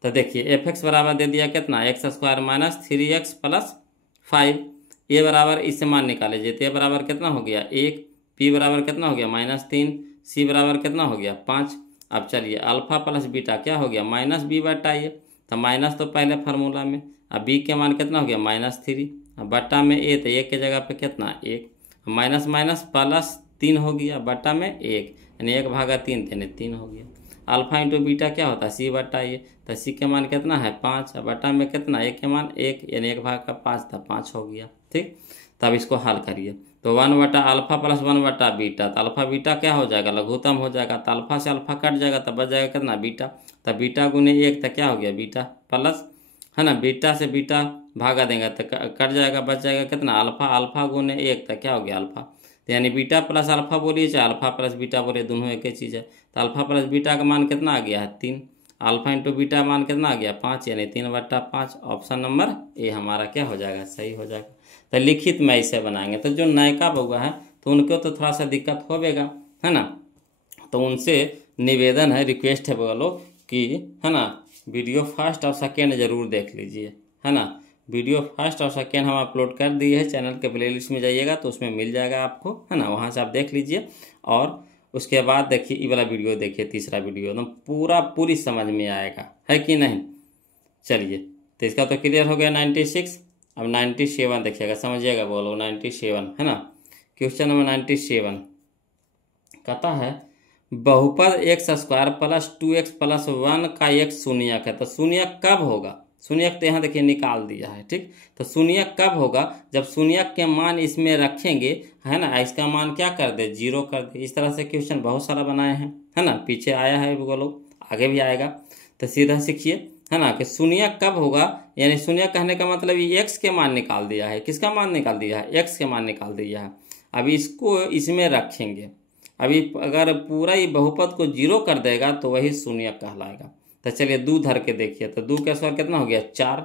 तो देखिए एफ एक्स बराबर दे दिया कितना x² माइनस 3x प्लस 5, ए बराबर इससे मान निकाले जी, तो ए बराबर कितना हो गया 1, पी बराबर कितना हो गया -3, सी बराबर कितना हो गया 5। अब चलिए अल्फा प्लस बीटा क्या हो गया -b/a, तो माइनस तो पहले फार्मूला में, अब बी के मान कितना हो गया -3, अब बट्टा में ए, तो एक के जगह पे कितना 1, माइनस माइनस प्लस 3 हो गया बट्टा में 1 यानी 1/3 यानी 3 हो गया। अल्फा इंटू बीटा क्या होता है c/a, तो सी के मान कितना है 5, बटा में कितना ए के मान 1 यानी 1/5 था 5 हो गया, ठीक। तब इसको हल करिए तो 1/α प्लस 1/बीटा, तो अल्फा बीटा क्या हो जाएगा लघुत्तम हो जाएगा, तो अल्फा से अल्फा कट जाएगा तब बच जाएगा कितना बीटा, तो बीटा गुने 1 तो क्या हो गया बीटा प्लस, है ना, बीटा से बीटा भागा देंगे तो कट जाएगा बच जाएगा कितना अल्फा, अल्फा गुने 1 तो क्या हो गया अल्फा, तो यानी बीटा प्लस अल्फा बोलिए चाहे अल्फा प्लस बीटा बोलिए दोनों एक ही चीज़ है। तो अल्फा प्लस बीटा का मान कितना आ गया है 3, अल्फा इंटू बीटा मान कितना आ गया 5 यानी 3/5। ऑप्शन नंबर ए हमारा क्या हो जाएगा सही हो जाएगा। तो लिखित में ऐसे बनाएंगे, तो जो नयका बउआ है तो उनको तो थोड़ा सा दिक्कत होगा, है ना। तो उनसे निवेदन है रिक्वेस्ट है बउआ लोग कि, है ना, वीडियो फर्स्ट और सेकेंड जरूर देख लीजिए, है ना। वीडियो फर्स्ट और सेकेंड हम अपलोड कर दिए है, चैनल के प्लेलिस्ट में जाइएगा तो उसमें मिल जाएगा आपको, है ना, वहाँ से आप देख लीजिए। और उसके बाद देखिए ये वाला वीडियो देखिए, तीसरा वीडियो एकदम पूरी समझ में आएगा, है कि नहीं। चलिए तो इसका तो क्लियर हो गया 96। अब 97 देखिएगा, समझिएगा, बोलो 97, है ना। क्वेश्चन नंबर 97 कहता है बहुपद x² प्लस 2x प्लस 1 का एक शून्यक है, तो शून्यक कब होगा, शून्यक तो यहाँ देखिए निकाल दिया है, ठीक। तो शून्यक कब होगा जब शून्यक के मान इसमें रखेंगे, है ना, इसका मान क्या कर दे 0 कर दे। इस तरह से क्वेश्चन बहुत सारा बनाए हैं, है ना, पीछे आया है वो लोग, आगे भी आएगा। तो सीधा सीखिए, है ना, कि शून्यक कब होगा, यानी शून्यक कहने का मतलब ये एक्स के मान निकाल दिया है, किसका मान निकाल दिया है एक्स के मान निकाल दिया है। अब इसको इसमें रखेंगे, अभी अगर पूरा ही बहुपद को 0 कर देगा तो वही शून्यक कहलाएगा। तो चलिए 2 धर के देखिए, तो 2 का स्क्वायर कितना हो गया 4,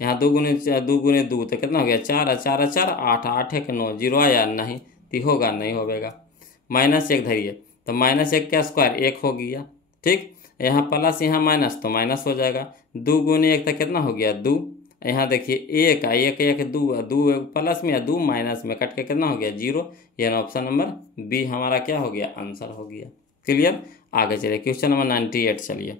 यहाँ 2 गुने 2 तो कितना हो गया 4 4 4 8 8 1 9, 0 आया नहीं तो होगा नहीं होगा। -1 धरिए तो -1 का स्क्वायर 1 हो गया, ठीक। यहाँ प्लस यहाँ माइनस तो माइनस हो जाएगा, 2 गुने 1 तो कितना हो गया 2, यहाँ देखिए 1 1 2 प्लस में या 2 माइनस में कट के कितना हो गया 0, यानी ऑप्शन नंबर बी हमारा क्या हो गया आंसर हो गया। क्लियर। आगे चलिए क्वेश्चन नंबर 98 चलिए।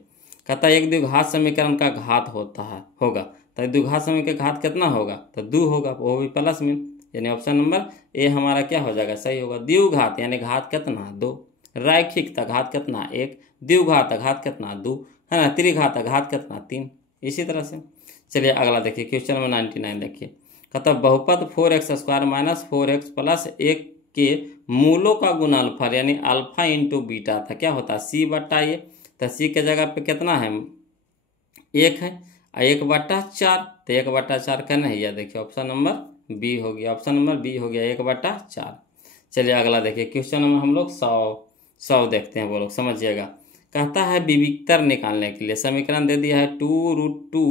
कहता है एक द्विघात समीकरण का घात होगा, तो द्विघात समीकरण का घात कितना होगा तो 2 होगा, वो भी प्लस में, यानी ऑप्शन नंबर ए हमारा क्या हो जाएगा सही होगा। द्विघात यानी घात कितना 2, रैखिक था घात कितना 1, द्विघात घात कितना 2, है ना, त्रिघात घात कितना 3। इसी तरह से चलिए अगला देखिए क्वेश्चन नंबर 99 देखिए। कहता बहुपद 4x² माइनस 4x प्लस 1 के मूलों का गुणनफल यानी अल्फा इंटू बीटा था, क्या होता है c/a, तो सी के जगह पे कितना है 1 है, 1/4, तो 1/4 करना है, यह देखिए ऑप्शन नंबर बी हो गया, ऑप्शन नंबर बी हो गया 1/4। चलिए अगला देखिए क्वेश्चन नंबर हम लोग 100 देखते हैं, वो लोग समझिएगा। कहता है विविक्तर निकालने के लिए समीकरण दे दिया है 2√2,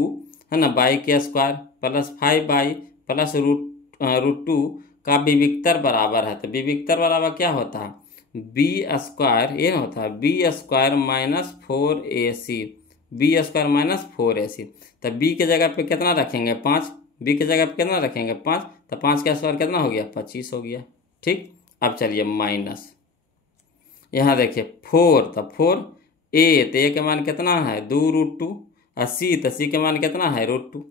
है ना, बाई के स्क्वायर प्लस 5y प्लस √2 का विविक्तर बराबर है, तो विविक्तर बराबर क्या होता है b² ये होता है b² minus 4ac, b² minus 4ac। तो b के जगह पे कितना रखेंगे 5, b के जगह पे कितना रखेंगे 5, तो 5 का स्क्वायर कितना हो गया 25 हो गया, ठीक। अब चलिए माइनस यहाँ देखिए 4, तो 4 ए, तो ए के मान कितना है 2√2, और सी, तो सी के मान कितना है √2।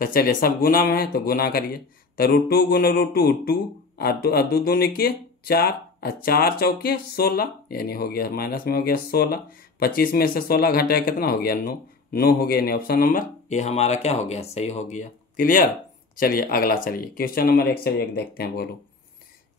तो चलिए सब गुना में है तो गुना करिए, तो √2 गुना √2 2, और 2 दूनी के 4, और 4 चौके 16, यानी हो गया माइनस में हो गया 16। 25 में से 16 घटाया कितना हो गया 9, 9 हो गया, यानी ऑप्शन नंबर ए हमारा क्या हो गया सही हो गया। क्लियर। चलिए अगला, चलिए क्वेश्चन नंबर 101 देखते हैं। बोलो,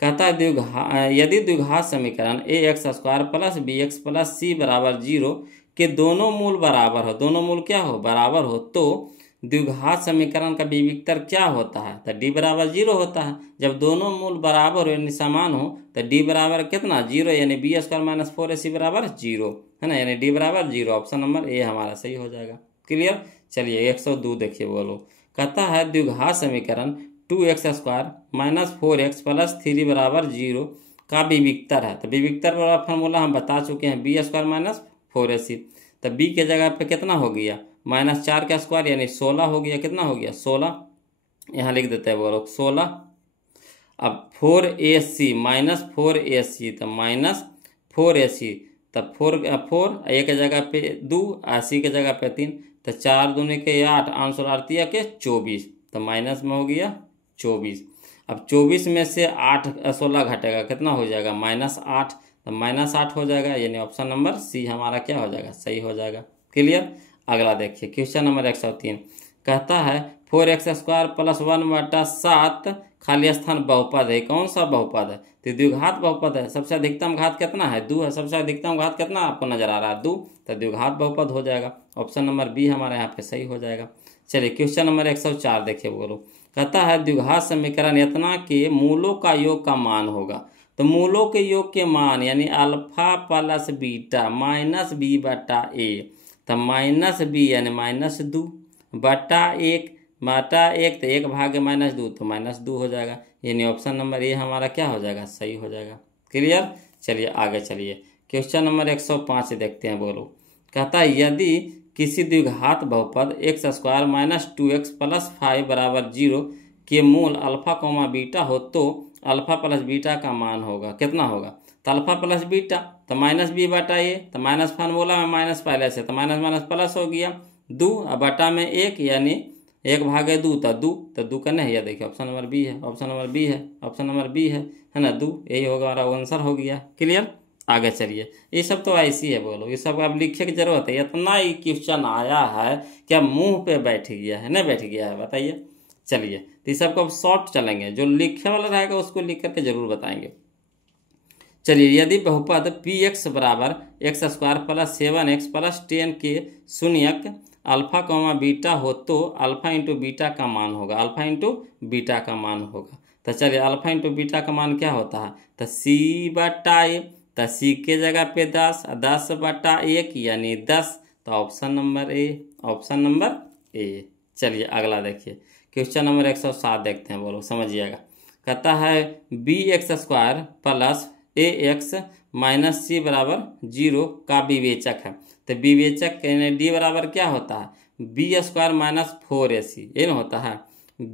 कहता है यदि द्विघात समीकरण ax² plus bx plus c बराबर 0 के दोनों मूल बराबर हो, दोनों मूल क्या हो बराबर हो, तो द्विघात समीकरण का विविक्तर क्या होता है, तो d बराबर 0 होता है। जब दोनों मूल बराबर हो यानी समान हो तो d बराबर कितना 0, यानी b² माइनस 4ac बराबर 0 है ना, यानी d बराबर 0। ऑप्शन नंबर ए हमारा सही हो जाएगा। क्लियर। चलिए 102 देखिए। बोलो, कहता है द्विघात समीकरण 2x² माइनस 4x प्लस 3 बराबर 0 का विविक्तर है। तो विविक्तर वाला फॉर्मूला हम बता चुके हैं, b² माइनस 4ac। तो b के जगह पे कितना हो गया -4 का स्क्वायर, यानी 16 हो गया। कितना हो गया 16, यहाँ लिख देते हैं वो लोग 16। अब 4ac माइनस 4ac, तो माइनस 4ac, तब 4 ए के जगह पे 2, सी के जगह पे 3, तो 4 दूनी के 8, 8 8 के 24, तो माइनस में हो गया 24। अब 24 में से 16 घटेगा, कितना हो जाएगा -8, तो -8 हो जाएगा, यानी ऑप्शन नंबर सी हमारा क्या हो जाएगा सही हो जाएगा। क्लियर। अगला देखिए क्वेश्चन नंबर 103, कहता है 4x² प्लस 1/7 खाली स्थान बहुपद है। कौन सा बहुपद है, तो द्विघात बहुपद है। सबसे अधिकतम घात कितना है 2 है, सबसे अधिकतम घात कितना आपको नजर आ रहा है 2, तो द्विघात बहुपद हो जाएगा। ऑप्शन नंबर बी हमारा यहाँ पे सही हो जाएगा। चलिए क्वेश्चन नंबर 104 देखिए। बोलो, कहता है द्विघात समीकरण इतना के मूलों का योग का मान होगा। तो मूलों के योग के मान यानी alpha plus beta minus B बटा ए, तो माइनस बी यानी -2 बटा 1 तो 1 भागे -2, तो -2 हो जाएगा, यानी ऑप्शन नंबर ए हमारा क्या हो जाएगा सही हो जाएगा। क्लियर। चलिए आगे चलिए क्वेश्चन नंबर 105 देखते हैं। बोलो, कहता है यदि किसी द्विघात बहुपद x² माइनस 2x प्लस 5 बराबर 0 के मूल अल्फा कोमा बीटा हो तो अल्फा प्लस बीटा का मान होगा। कितना होगा, तो अल्फा प्लस बीटा, तो -b बटा ए, तो माइनस फार्मूला में माइनस पहले से, तो माइनस माइनस प्लस हो गया 2, और बटा में 1 यानी 1 भागे 2, तो 2, तो 2 का नहीं है। देखिए ऑप्शन नंबर बी है, ऑप्शन नंबर बी है, ऑप्शन नंबर बी है ना 2, यही होगा हमारा आंसर हो गया। क्लियर। आगे चलिए, ये सब तो ऐसी है। बोलो, ये सब अब लिखने की जरूरत है, इतना ही क्वेश्चन आया है क्या मुंह पे बैठ गया है, नहीं बैठ गया है बताइए। चलिए तो ये सबको अब शॉर्ट चलेंगे, जो लिखने वाला रहेगा उसको लिख करके जरूर बताएंगे। चलिए, यदि बहुपद px बराबर x² प्लस 7x प्लस 10 के शून्यक अल्फा कोमा बीटा हो तो अल्फा इंटू बीटा का मान होगा, अल्फा इंटू बीटा का मान होगा। तो चलिए अल्फा इंटू बीटा का मान क्या होता है, तो c बटा ए, तो c के जगह पे 10, 10 बटा 1 यानी 10, तो option number A, option number A. चलिए अगला देखिए क्वेश्चन नंबर 107 देखते हैं। बोलो समझिएगा, कहता है bx² plus ax minus c बराबर 0 का विवेचक है। तो विवेचक डी बराबर क्या होता है b² माइनस 4ac, ये ना होता है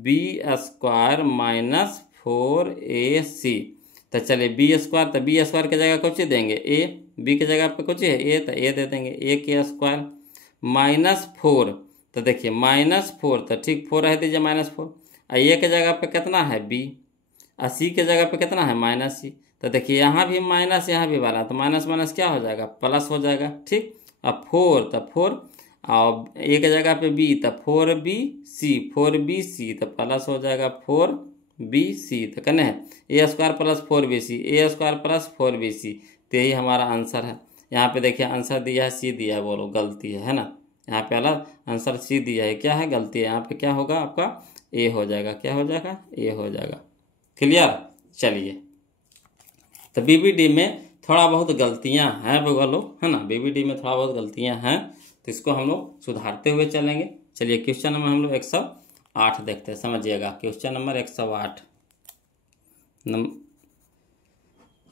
b² माइनस 4ac। तो चलिए b² तो b² की जगह कुछ देंगे a, b की जगह पे कुछ है a, तो a दे देंगे a के स्क्वायर माइनस 4, तो देखिए -4, तो ठीक 4 रह दीजिए -4, a के जगह पे कितना है b, और c के जगह पे कितना है -c। तो देखिए यहाँ भी माइनस यहाँ भी वाला, तो माइनस माइनस क्या हो जाएगा प्लस हो जाएगा। ठीक, अब 4 तो 4, और a के जगह पे b, तो 4bc तो प्लस हो जाएगा 4bc, तो कहने है a² plus 4bc, a² plus 4bc, तो यही हमारा आंसर है। यहाँ पे देखिए आंसर दिया है सी दिया है, बोलो गलती है ना, यहाँ पे अलग आंसर सी दिया है, क्या है गलती है। यहाँ पे क्या होगा आपका ए हो जाएगा, क्या हो जाएगा ए हो जाएगा। क्लियर। चलिए, तो बीबीडी में थोड़ा बहुत गलतियां हैं बोलो, है ना, बीबीडी में थोड़ा बहुत गलतियां हैं, तो इसको हम लोग सुधारते हुए चलेंगे। चलिए क्वेश्चन नंबर हम लोग 108 देखते हैं, समझिएगा क्वेश्चन नंबर 108।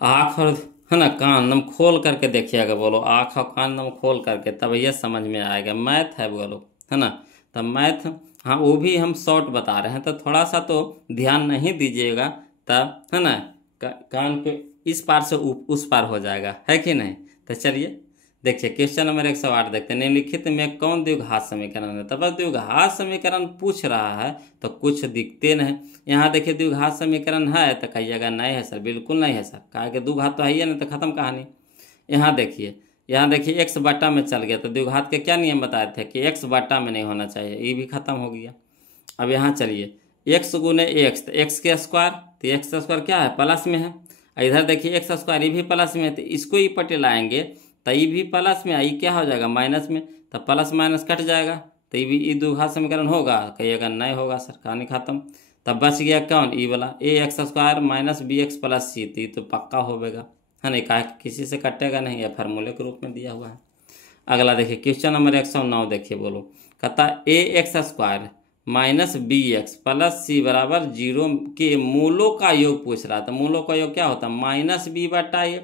आँख और है ना कान नम खोल करके देखिएगा। बोलो आँख और कान नम खोल करके, तब ये समझ में आएगा। मैथ है बोलो, है ना, तब मैथ हाँ वो भी हम शॉर्ट बता रहे हैं, तो थोड़ा सा तो ध्यान नहीं दीजिएगा, तब है ना कान पे इस पार से उस पार हो जाएगा, है कि नहीं। तो चलिए देखिए क्वेश्चन नंबर 108 देखते हैं। निम्नलिखित में कौन द्विघात समीकरण है। तो बस द्विघात समीकरण पूछ रहा है तो कुछ दिखते नहीं। यहाँ देखिए द्विघात समीकरण है तो कहिएगा नहीं है सर, बिल्कुल नहीं है सर, कहा कि द्विघात तो है ही नहीं, तो खत्म कहानी। यहाँ देखिए एक्स बट्टा में चल गया तो द्विघात के क्या नियम बताए थे कि एक्स बट्टा में नहीं होना चाहिए, ये भी खत्म हो गया। अब यहाँ चलिए एक्स गुने एक्स, तो एक्स के स्क्वायर, तो एक्स स्क्वायर क्या है प्लस में है। इधर देखिए एक्स स्क्वायर ये भी प्लस में है, तो इसको ही पटे लाएंगे तो ये भी प्लस में, ये क्या हो जाएगा माइनस में, तो प्लस माइनस कट जाएगा, तो ये भी ये द्विघात समीकरण होगा, कहिएगा नहीं होगा सर, कहानी खत्म। तब बच गया कौन, ई वाला A X square minus B x plus C, तो ये तो पक्का होगा, है नहीं, कहा किसी से कटेगा नहीं, या फार्मूले के रूप में दिया हुआ है। अगला देखिए क्वेश्चन नंबर 109 देखिए, बोलो कहता A X square minus B x plus C बराबर 0 के मूलों का योग पूछ रहा था। मूलों का योग क्या होता है, माइनस बी बटा ए,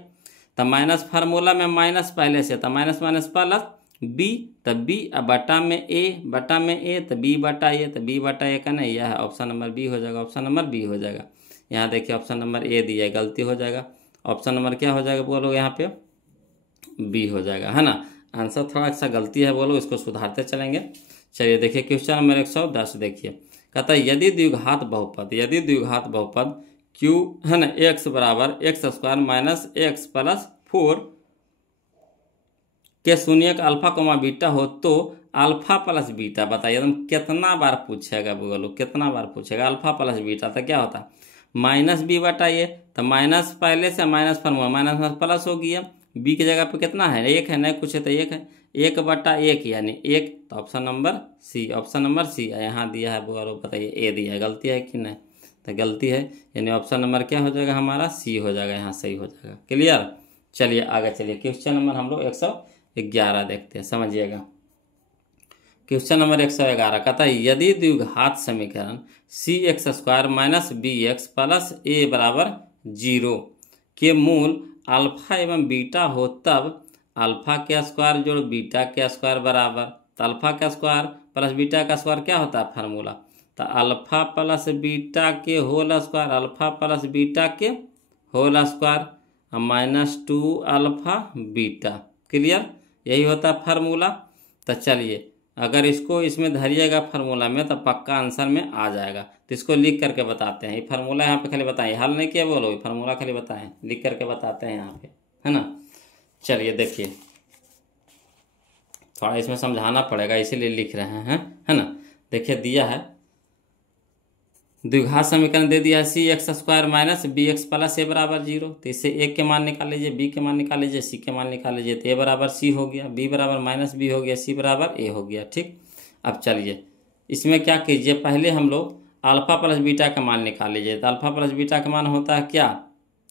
तो माइनस फार्मूला में माइनस पहले से था, माइनस माइनस प्लस बी, तो बी बटा में ए तो बी बटा ए, तो बी बटा ए का नहीं, यह है ऑप्शन नंबर बी हो जाएगा, ऑप्शन नंबर बी हो जाएगा। यहाँ देखिए ऑप्शन नंबर ए दिया है, गलती हो जाएगा, ऑप्शन नंबर क्या हो जाएगा बोलो यहाँ पे, बी हो जाएगा, है ना। आंसर थोड़ा सा गलती है बोलो, इसको सुधारते चलेंगे। चलिए देखिए क्वेश्चन नंबर 110 देखिए, कहता है यदि द्विघात बहुपद क्यू है ना एक्स बराबर x square minus x plus 4 के शून्य का अल्फा कोमा बीटा हो तो अल्फा प्लस बीटा बताइए। तुम कितना बार पूछेगा बोलो, कितना बार पूछेगा, अल्फा प्लस बीटा तो क्या होता है माइनस बी बटा ए, तो माइनस पहले से माइनस फॉर्मूला माइनस प्लस हो गया, बी की जगह पे कितना है एक है, नहीं कुछ है तो एक है, एक बटा एक यानी एक, तो option number C, option number C यहाँ दिया है बोलो, बताइए ए दिया है, गलती है कि नहीं, तो गलती है, यानी ऑप्शन नंबर क्या हो जाएगा हमारा सी हो जाएगा, यहाँ सही हो जाएगा। क्लियर, चलिए आगे चलिए क्वेश्चन नंबर हम लोग 111 देखते हैं, समझिएगा। क्वेश्चन नंबर 111 कहता है यदि द्विघात समीकरण C X square minus B x plus A बराबर 0 के मूल अल्फा एवं बीटा हो तब अल्फा के स्क्वायर जोड़ बीटा के स्क्वायर बराबर, तो अल्फा का स्क्वायर प्लस बीटा का स्क्वायर क्या होता है फार्मूला, तो अल्फा प्लस बीटा के whole square, alpha plus beta के whole square minus 2 alpha beta. Clear, यही होता है फार्मूला। तो चलिए अगर इसको इसमें धरिएगा फार्मूला में तो पक्का आंसर में आ जाएगा, तो इसको लिख करके बताते हैं। ये फार्मूला यहाँ पे खाली बताएं, हल नहीं किया बोलो, फार्मूला खाली बताएं, लिख करके बताते हैं यहाँ पे, है ना। चलिए देखिए थोड़ा इसमें समझाना पड़ेगा इसीलिए लिख रहे हैं, है ना। देखिए दिया है द्विघात समीकरण दे दिया है C X square minus B x plus A बराबर 0, तो इससे एक के मान निकाल लीजिए, बी के मान निकाल लीजिए, सी के मान निकाल लीजिए, तो ए बराबर सी हो गया, बी बराबर माइनस बी हो गया, सी बराबर ए हो गया। ठीक, अब चलिए इसमें क्या कीजिए, पहले हम लोग अल्फा प्लस बीटा का मान निकाल लीजिए, तो अल्फा प्लस बीटा का मान होता है क्या,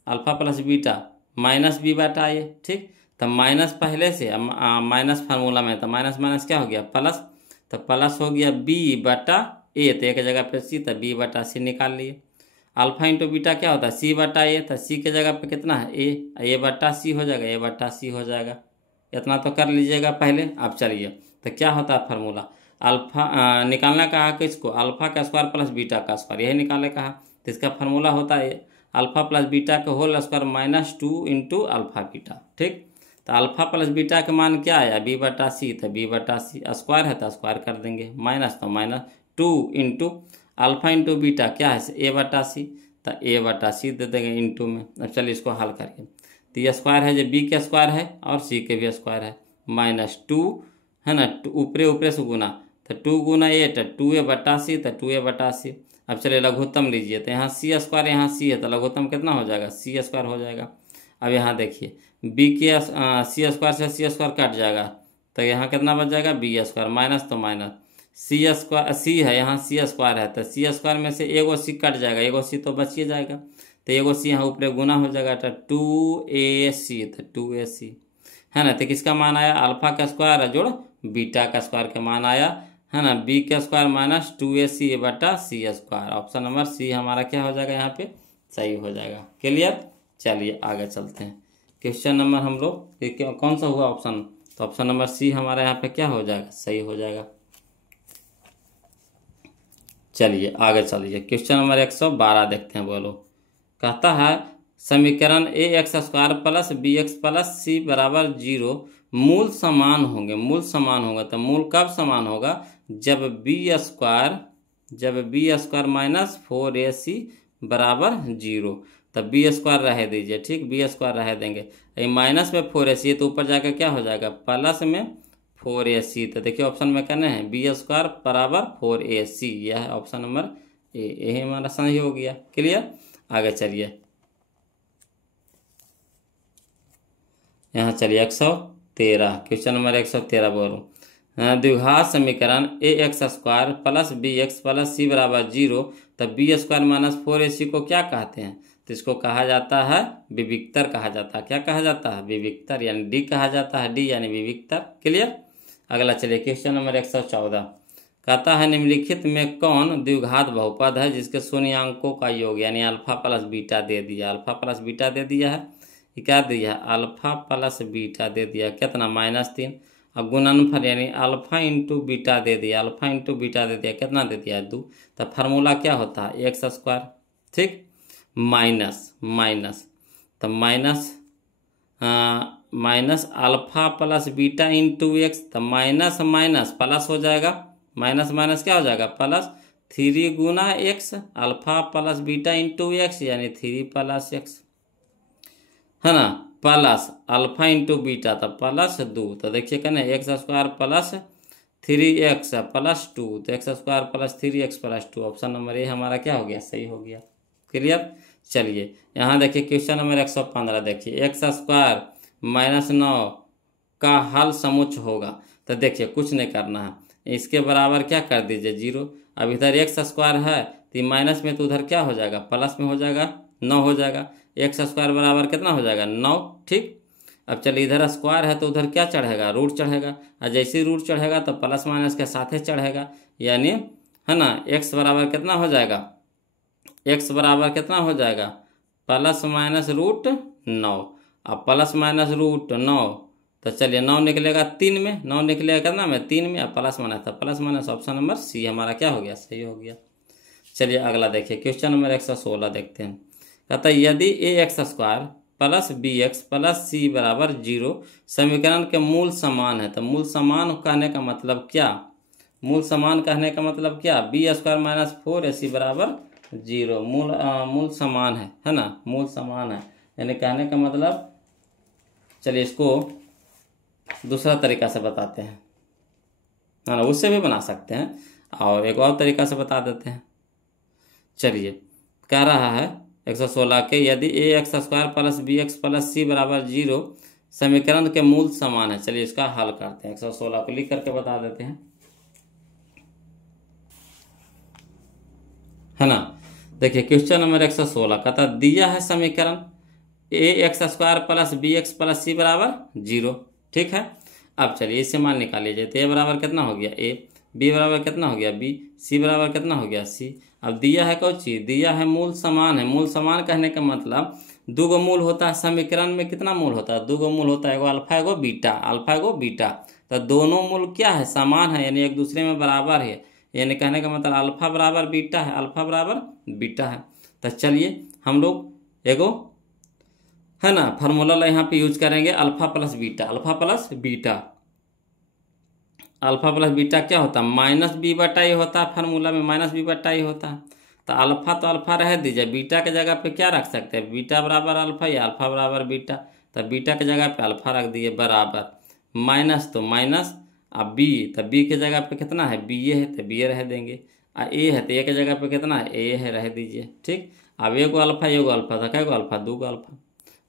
alpha plus beta minus B बटा ए। ठीक, तो माइनस पहले से माइनस फार्मूला में, तो माइनस माइनस क्या हो गया प्लस, तो प्लस हो गया बी बटा ए, तो एक जगह पे सी, तो बी बटा सी निकाल लिए। अल्फा इंटू बीटा क्या होता है सी बटा ए, तो सी के जगह पे कितना है ए बटा सी हो जाएगा, ए बटा सी हो जाएगा। इतना तो कर लीजिएगा पहले। अब चलिए तो क्या होता है फार्मूला, अल्फा निकालना कहा कि इसको अल्फा का स्क्वायर प्लस बीटा का स्क्वायर, यही निकालने कहा, तो इसका फार्मूला होता है अल्फा प्लस बीटा का whole square minus 2 into alpha beta. ठीक, तो अल्फा प्लस बीटा का मान क्या आया बी बटा सी, तो बी बटा सी, स्क्वायर है तो स्क्वायर कर देंगे, माइनस तो minus 2 into alpha into beta क्या है ए बटा सी, तो ए बटा सी दे देंगे इंटू में। अब चलिए इसको हल करिए, तो ये स्क्वायर है जो बी के स्क्वायर है और सी के भी स्क्वायर है, माइनस 2 है ना, ऊपरे ऊपरे से गुना, तो 2 गुना ए, तो 2a बटा सी, तो 2a बटा सी। अब चलिए लघुत्तम लीजिए, तो यहाँ सी स्क्वायर यहाँ सी है, तो लघुत्तम कितना हो जाएगा सी स्क्वायर हो जाएगा। अब यहाँ देखिए बी के सी स्क्वायर से सी स्क्वायर कट जाएगा, तो यहाँ कितना बच जाएगा बी स्क्वायर, माइनस तो माइनस सी स्क्वायर, सी है यहाँ सी स्क्वायर है, तो सी स्क्वायर में से एगो सी कट जाएगा, एगो सी तो बच ही जाएगा, तो एगो सी यहाँ ऊपर गुना हो जाएगा, तो 2ac, तो 2ac है ना। तो किसका मान आया अल्फा का स्क्वायर जोड़ बीटा का स्क्वायर का मान आया, है ना, बी का स्क्वायर माइनस 2ac बटा सी स्क्वायर। ऑप्शन नंबर सी हमारा क्या हो जाएगा यहाँ पे सही हो जाएगा। क्लियर, चलिए आगे चलते हैं। क्वेश्चन नंबर हम लोग कौन सा हुआ ऑप्शन, तो ऑप्शन नंबर सी हमारा यहाँ पे क्या हो जाएगा सही हो जाएगा। चलिए आगे चलिए क्वेश्चन नंबर 112 देखते हैं। बोलो कहता है समीकरण A X square plus B x plus C बराबर 0 मूल समान होंगे। मूल समान होगा तो मूल कब समान होगा? जब बी स्क्वायर माइनस 4ac बराबर 0, तब बी स्क्वायर रह दीजिए। ठीक, बी स्क्वायर रह देंगे। ये माइनस में 4ac तो ऊपर जाकर क्या हो जाएगा? प्लस में 4ac। तो देखिए ऑप्शन में कहना है बी स्क्वायर बराबर 4ac, यह है ऑप्शन नंबर ए। यही हमारा सही हो गया। क्लियर? आगे चलिए, यहाँ चलिए 113, क्वेश्चन नंबर 113 बोलो। द्विघात समीकरण A X square plus B x plus C बराबर 0, तब बी स्क्वायर माइनस 4ac को क्या कहते हैं? तो इसको कहा जाता है विविक्तर कहा जाता है। क्या कहा जाता है? विविक्तर, यानी डी कहा जाता है, डी यानी विविक्तर। क्लियर? अगला चलिए, क्वेश्चन नंबर 114 कहता है निम्नलिखित में कौन द्विघात बहुपद है जिसके शून्याङ्कों का योग यानी अल्फा प्लस बीटा दे दिया? अल्फा प्लस बीटा दे दिया है। ये क्या दिया है? अल्फा प्लस बीटा दे दिया। कितना? -3। अब गुणनफल यानी अल्फा इंटू बीटा दे दिया। अल्फा इंटू बीटा दे दिया। कितना दे दिया? 2। तब फार्मूला क्या होता है? X square. ठीक, माइनस तब minus alpha plus beta into X, तब माइनस माइनस प्लस हो जाएगा। माइनस माइनस क्या हो जाएगा? प्लस 3 गुना X, alpha plus beta into X यानी 3 प्लस एक्स, है ना, प्लस अल्फा इंटू बीटा तो प्लस 2। तो देखिए कहना x square plus 3x plus 2, तो x square plus 3x plus 2, option number A हमारा क्या हो गया? सही हो गया। क्लियर? चलिए यहाँ देखिए क्वेश्चन नंबर 115 देखिए, एक्स स्क्वायर -9 का हल समुच्च होगा। तो देखिए कुछ नहीं करना है, इसके बराबर क्या कर दीजिए? 0। अब इधर एक्स स्क्वायर है तो माइनस में, तो उधर क्या हो जाएगा? प्लस में हो जाएगा, 9 हो जाएगा। एक्स स्क्वायर बराबर कितना हो जाएगा? 9। ठीक, अब चलिए इधर स्क्वायर है तो उधर क्या चढ़ेगा? रूट चढ़ेगा, और जैसे ही रूट चढ़ेगा तो प्लस माइनस के साथ ही चढ़ेगा, यानी है ना एक्स बराबर कितना हो जाएगा? एक्स बराबर कितना हो जाएगा? Plus minus root 9। अब प्लस माइनस रूट 9, तो चलिए 9 निकलेगा 3 में, 9 निकलेगा कितना में? 3 में। अब प्लस माइनस था, plus minus, option number C हमारा क्या हो गया? सही हो गया। चलिए अगला देखिए, क्वेश्चन नंबर 116 देखते हैं। कहता है यदि A X square plus B x plus C बराबर 0 समीकरण के मूल समान है। तो मूल समान कहने का मतलब क्या? मूल समान कहने का मतलब क्या? बी स्क्वायर माइनस 4ac बराबर 0 मूल समान है ना, मूल समान है, यानी कहने का मतलब, चलिए इसको दूसरा तरीका से बताते हैं, है ना, उससे भी बना सकते हैं, और एक और तरीका से बता देते हैं। चलिए कह रहा है 116 के यदि A X square plus B x plus C बराबर 0 समीकरण के मूल समान है। चलिए इसका हल करते हैं, 116 को लिख करके बता देते हैं, है ना। देखिए क्वेश्चन नंबर 116 कहता दिया है समीकरण A X square plus B x plus C बराबर 0। ठीक है, अब चलिए इससे मान निकाल लीजिए। तो ए बराबर कितना हो गया? ए, बी बराबर कितना हो गया? बी, सी बराबर कितना हो गया? सी। अब दिया है कौन चीज? दिया है मूल समान है। मूल समान कहने का मतलब 2 गो मूल होता है समीकरण में। कितना मूल होता है? 2 गो मूल होता है, एगो अल्फा एगो बीटा, अल्फा एगो बीटा। तो दोनों मूल क्या है? समान है, यानी एक दूसरे में बराबर है, यानी कहने का मतलब अल्फा बराबर बीटा है, अल्फा बराबर बीटा है। तो चलिए हम लोग एगो है ना फार्मूला यहाँ पे यूज करेंगे, alpha plus beta. Alpha plus beta, alpha plus beta क्या होता है? माइनस बी बटा ही होता है, फार्मूला में माइनस बी बटा ही होता है। तो अल्फा रह दीजिए, बीटा के जगह पे क्या रख सकते हैं? बीटा बराबर अल्फा या अल्फा बराबर बीटा। तो बीटा के जगह पे अल्फा रख दिए बराबर, माइनस तो माइनस, अब बी, तो बी के जगह पे कितना है? बी ए है तो बी ए रह देंगे, और ए है तो ए के जगह पे कितना है? ए है, रह दीजिए। ठीक, अब एगो अल्फा एगो अल्फा था, क्या अल्फा? 2 गो अल्फा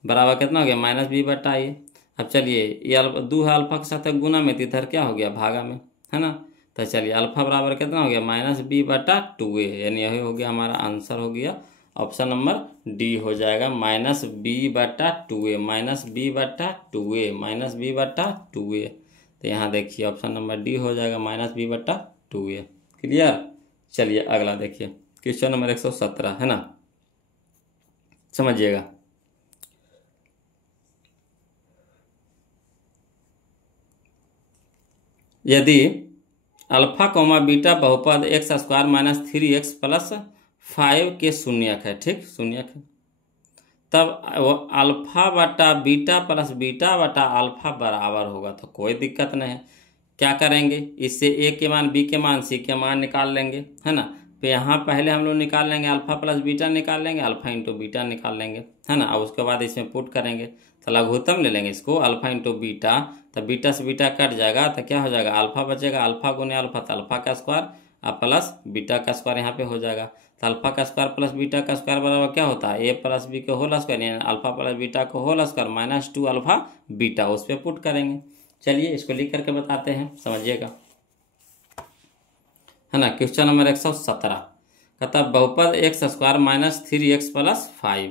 बराबर कितना हो गया? माइनस बी बटा ए। अब चलिए ये 2 है अल्फा के साथ गुना में, इधर क्या हो गया? भागा में, है ना। तो चलिए अल्फा बराबर कितना हो गया? माइनस बी बटा 2a, यानी यही हो गया हमारा आंसर, हो गया ऑप्शन नंबर डी हो जाएगा, माइनस बी बटा 2a, माइनस बी बटा 2a, माइनस बी बटा 2a। तो यहाँ देखिए ऑप्शन नंबर डी हो जाएगा, माइनस बी बटा 2a। क्लियर? चलिए अगला देखिए, क्वेश्चन नंबर 117, है ना, समझिएगा। यदि अल्फा कोमा बीटा बहुपद x square minus 3x plus 5 के शून्यक है, ठीक, शून्यक है, तब वो अल्फा बटा बीटा प्लस बीटा बटा अल्फा बराबर होगा। तो कोई दिक्कत नहीं है। क्या करेंगे, इससे ए के मान, बी के मान, सी के मान निकाल लेंगे, है ना। तो यहाँ पहले हम लोग निकाल लेंगे अल्फा प्लस बीटा निकाल लेंगे, अल्फा इंटू बीटा निकाल लेंगे, है ना। और उसके बाद इसमें पुट करेंगे तो लघुत्तम ले लेंगे इसको, अल्फा इंटू बीटा। तो बीटा से बीटा कट जाएगा तो क्या हो जाएगा, अल्फा बचेगा, अल्फा गुने अल्फा तो अल्फा का स्क्वायर और प्लस बीटा का स्क्वायर यहाँ पे हो जाएगा। तो अल्फा का स्क्वायर प्लस बीटा का स्क्वायर बराबर क्या होता है, ए प्लस बी के होल स्क्वायर, यानी अल्फा प्लस बीटा को whole square minus 2 alpha beta, उस पर पुट करेंगे। चलिए इसको लिख करके बताते हैं, समझिएगा, है ना। क्वेश्चन नंबर 117 कहता है बहुपद x square minus 3x plus 5।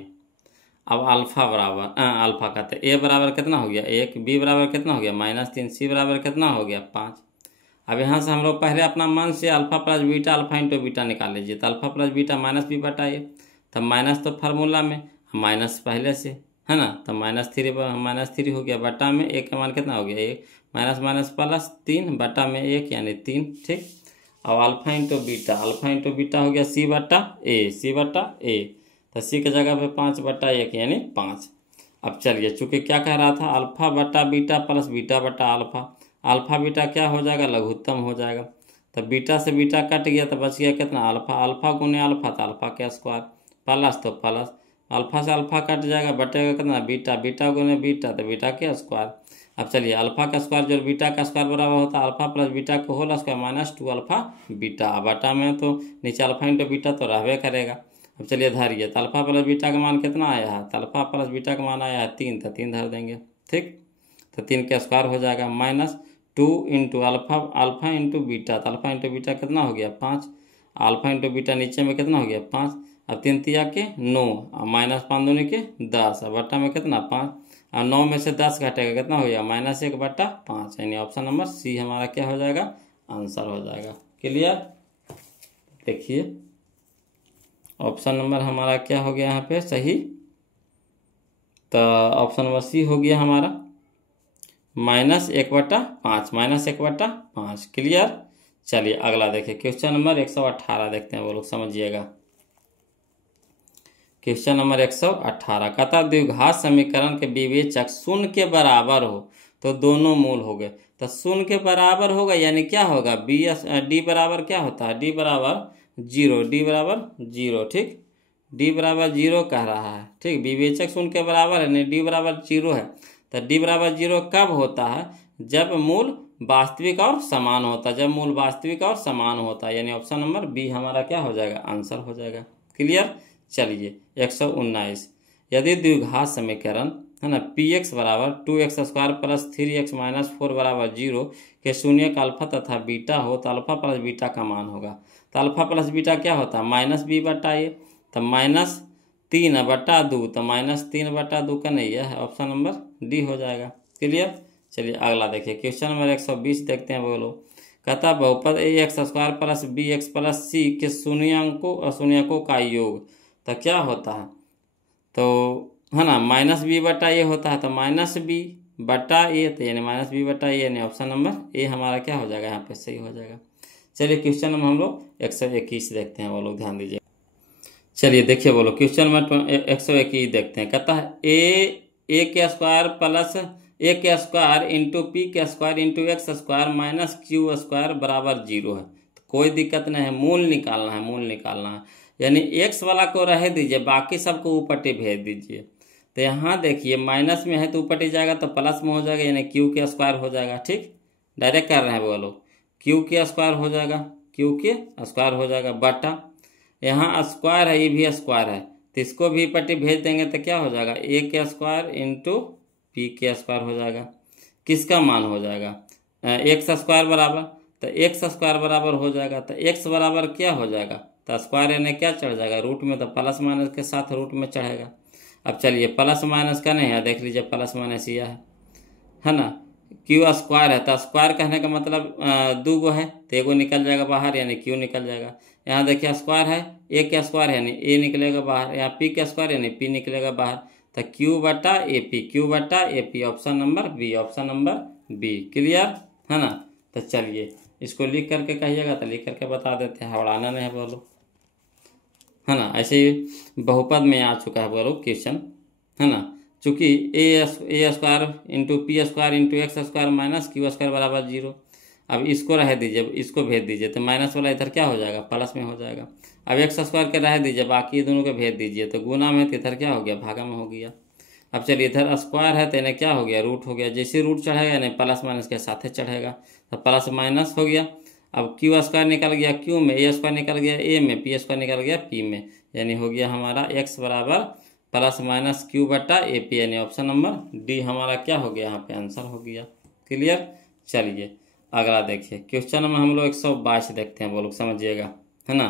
अब अल्फा बराबर अल्फा कहते हैं ए बराबर कितना हो गया 1, बी बराबर कितना हो गया -3, सी बराबर कितना हो गया 5। अब यहाँ से हम लोग पहले अपना मन से alpha plus beta, alpha into beta निकाल लीजिए। तो alpha plus beta minus B बटा ए, तब माइनस तो फार्मूला में, माइनस पहले से, है ना। तो -3 हो गया, बटा में ए का मान कितना हो गया 1, माइनस माइनस प्लस 3 बटा में 1 यानी 3, ठीक। अब अल्फा इंटू बीटा हो गया सी बटा ए, तो सी की जगह पे 5 बटा 1 यानी 5। अब चलिए, चूंकि क्या कह रहा था, अल्फा बटा बीटा प्लस बीटा बटा अल्फा, अल्फा बीटा क्या हो जाएगा, लघुत्तम हो जाएगा। तो बीटा से बीटा कट गया तो बच गया कितना, अल्फा, अल्फा गुने अल्फा तो अल्फा का स्क्वायर, प्लस तो प्लस, अल्फा से अल्फा कट जाएगा, बटेगा कितना बीटा, बीटा गुने बीटा तो बीटा के स्क्वायर। अब चलिए, अल्फा का स्क्वायर जो बीटा का स्क्वायर बराबर होता है अल्फा प्लस बीटा को whole square minus 2 alpha beta. बटा में तो नीचे अल्फा इंटू बीटा तो रहबे करेगा। अब चलिए धरिए, तो अल्फा प्लस बीटा का मान कितना आया है, तो अल्फा प्लस बीटा का मान आया है 3, तो 3 धर देंगे, ठीक। तो 3 का स्क्वायर हो जाएगा minus 2 into alpha into beta, तो अल्फा इंटू बीटा कितना हो गया 5, अल्फा इंटू बीटा नीचे में कितना हो गया 5, अब 3 तिया के 9 और माइनस 5 दूनी के 10, और बटा में कितना 5, और 9 में से 10 घटेगा कितना हो गया -1 बटा 5, यानी ऑप्शन नंबर सी हमारा क्या हो जाएगा, आंसर हो जाएगा। क्लियर, देखिए ऑप्शन नंबर हमारा क्या हो गया यहाँ पे सही, तो ऑप्शन नंबर सी हो गया हमारा -1 बटा 5। क्लियर। चलिए अगला देखिए, क्वेश्चन नंबर 118 देखते हैं, वो लोग समझिएगा। क्वेश्चन नंबर 118 कहता द्विघात समीकरण के विवेचक शून्य के बराबर हो तो दोनों मूल हो गए। तो शून्य के बराबर होगा यानी क्या होगा, डी बराबर क्या होता है, डी बराबर 0, ठीक। डी बराबर 0 कह रहा है, ठीक। विवेचक शून्य के बराबर है, नहीं डी बराबर 0 है। तो डी बराबर 0 कब होता है, जब मूल वास्तविक और समान होता है, यानी ऑप्शन नंबर बी हमारा क्या हो जाएगा, आंसर हो जाएगा। क्लियर। चलिए 119, यदि द्विघात समीकरण, है ना, px बराबर 2x square plus 3x minus 4 बराबर 0 के शून्य का अल्फा तथा बीटा हो तो अल्फा प्लस बीटा का मान होगा। तो अल्फा प्लस बीटा क्या होता है, -b बटा ए, तो -3 बटा 2, तो -3 बटा 2 का नहीं है, ऑप्शन नंबर डी हो जाएगा। क्लियर। चलिए अगला देखिए, क्वेश्चन नंबर 120 देखते हैं। बोलो, कहता बहुपद ax square plus bx plus c के शून्यकों का योग, तो क्या होता है, तो है ना -b बटा ए होता है, तो -b बटा ए, तो यानी -b बटा ए, यानी ऑप्शन नंबर ए हमारा क्या हो जाएगा, यहाँ पे सही हो जाएगा। चलिए क्वेश्चन नंबर हम लोग 121 देखते हैं, वो लोग ध्यान दीजिए। चलिए देखिए, बोलो क्वेश्चन नंबर 121 देखते हैं। कहता है ए के स्क्वायर प्लस ए के स्क्वायर इंटू पी के square into X square minus Q square बराबर 0 है। तो कोई दिक्कत नहीं है, मूल निकालना है, यानी एक्स वाला को रह दीजिए, बाकी सबको ऊपरटी भेज दीजिए। तो यहाँ देखिए माइनस में है तो ऊपरटी जाएगा तो प्लस में हो जाएगा, यानी क्यू के स्क्वायर हो जाएगा, ठीक। डायरेक्ट कर रहे हैं वो लोग, क्यू के स्क्वायर हो जाएगा, बटा यहाँ स्क्वायर है, ये भी स्क्वायर है, तो इसको भी पट्टी भेज देंगे तो क्या हो जाएगा, ए के स्क्वायर इंटू पी के स्क्वायर हो जाएगा। किसका मान हो जाएगा, एक्स स्क्वायर बराबर, तो एक्स स्क्वायर बराबर हो जाएगा, तो एक्स बराबर क्या हो जाएगा, तो स्क्वायर यानी क्या चढ़ जाएगा रूट में, तो प्लस माइनस के साथ रूट में चढ़ेगा। अब चलिए प्लस माइनस का नहीं है, देख लीजिए प्लस माइनस यह है ना, क्यू स्क्वायर है, तो स्क्वायर कहने का मतलब 2 गो है, तो एगो निकल जाएगा बाहर, यानी क्यू निकल जाएगा। यहाँ देखिए स्क्वायर है, ए के स्क्वायर है यानी ए निकलेगा बाहर, यहाँ पी के स्क्वायर यानी पी निकलेगा बाहर, तो क्यू बटा A P, option number B. Clear है ना। तो चलिए इसको लिख करके कहिएगा, तो लिख करके बता देते हैं, हवड़ाना नहीं है बोलो, है ना। ऐसे ही बहुपद में आ चुका है बोलो क्वेश्चन, है ना, चूँकि A square into P square into X square minus Q square बराबर 0। अब इसको रह दीजिए, इसको भेज दीजिए तो माइनस वाला इधर क्या हो जाएगा, प्लस में हो जाएगा। अब एक्स स्क्वायर के रह दीजिए, बाकी दोनों को भेज दीजिए तो गुना में तो इधर क्या हो गया, भागा में हो गया। अब चलिए इधर स्क्वायर है तो इन्हें क्या हो गया, रूट हो गया। जैसे रूट चढ़ेगा नहीं प्लस माइनस के साथ चढ़ेगा, तो प्लस माइनस हो गया। अब क्यू स्क्वायर निकल गया क्यू में, ए स्क्वायर निकल गया ए में, पी स्क्वायर निकल गया पी में, यानी हो गया हमारा एक्स बराबर प्लस माइनस क्यू बटा ए पी, यानी ऑप्शन नंबर डी हमारा क्या हो गया, यहाँ पे आंसर हो गया। क्लियर। चलिए अगला देखिए, क्वेश्चन नंबर हम लोग 122 देखते हैं, वो लोग समझिएगा, है ना।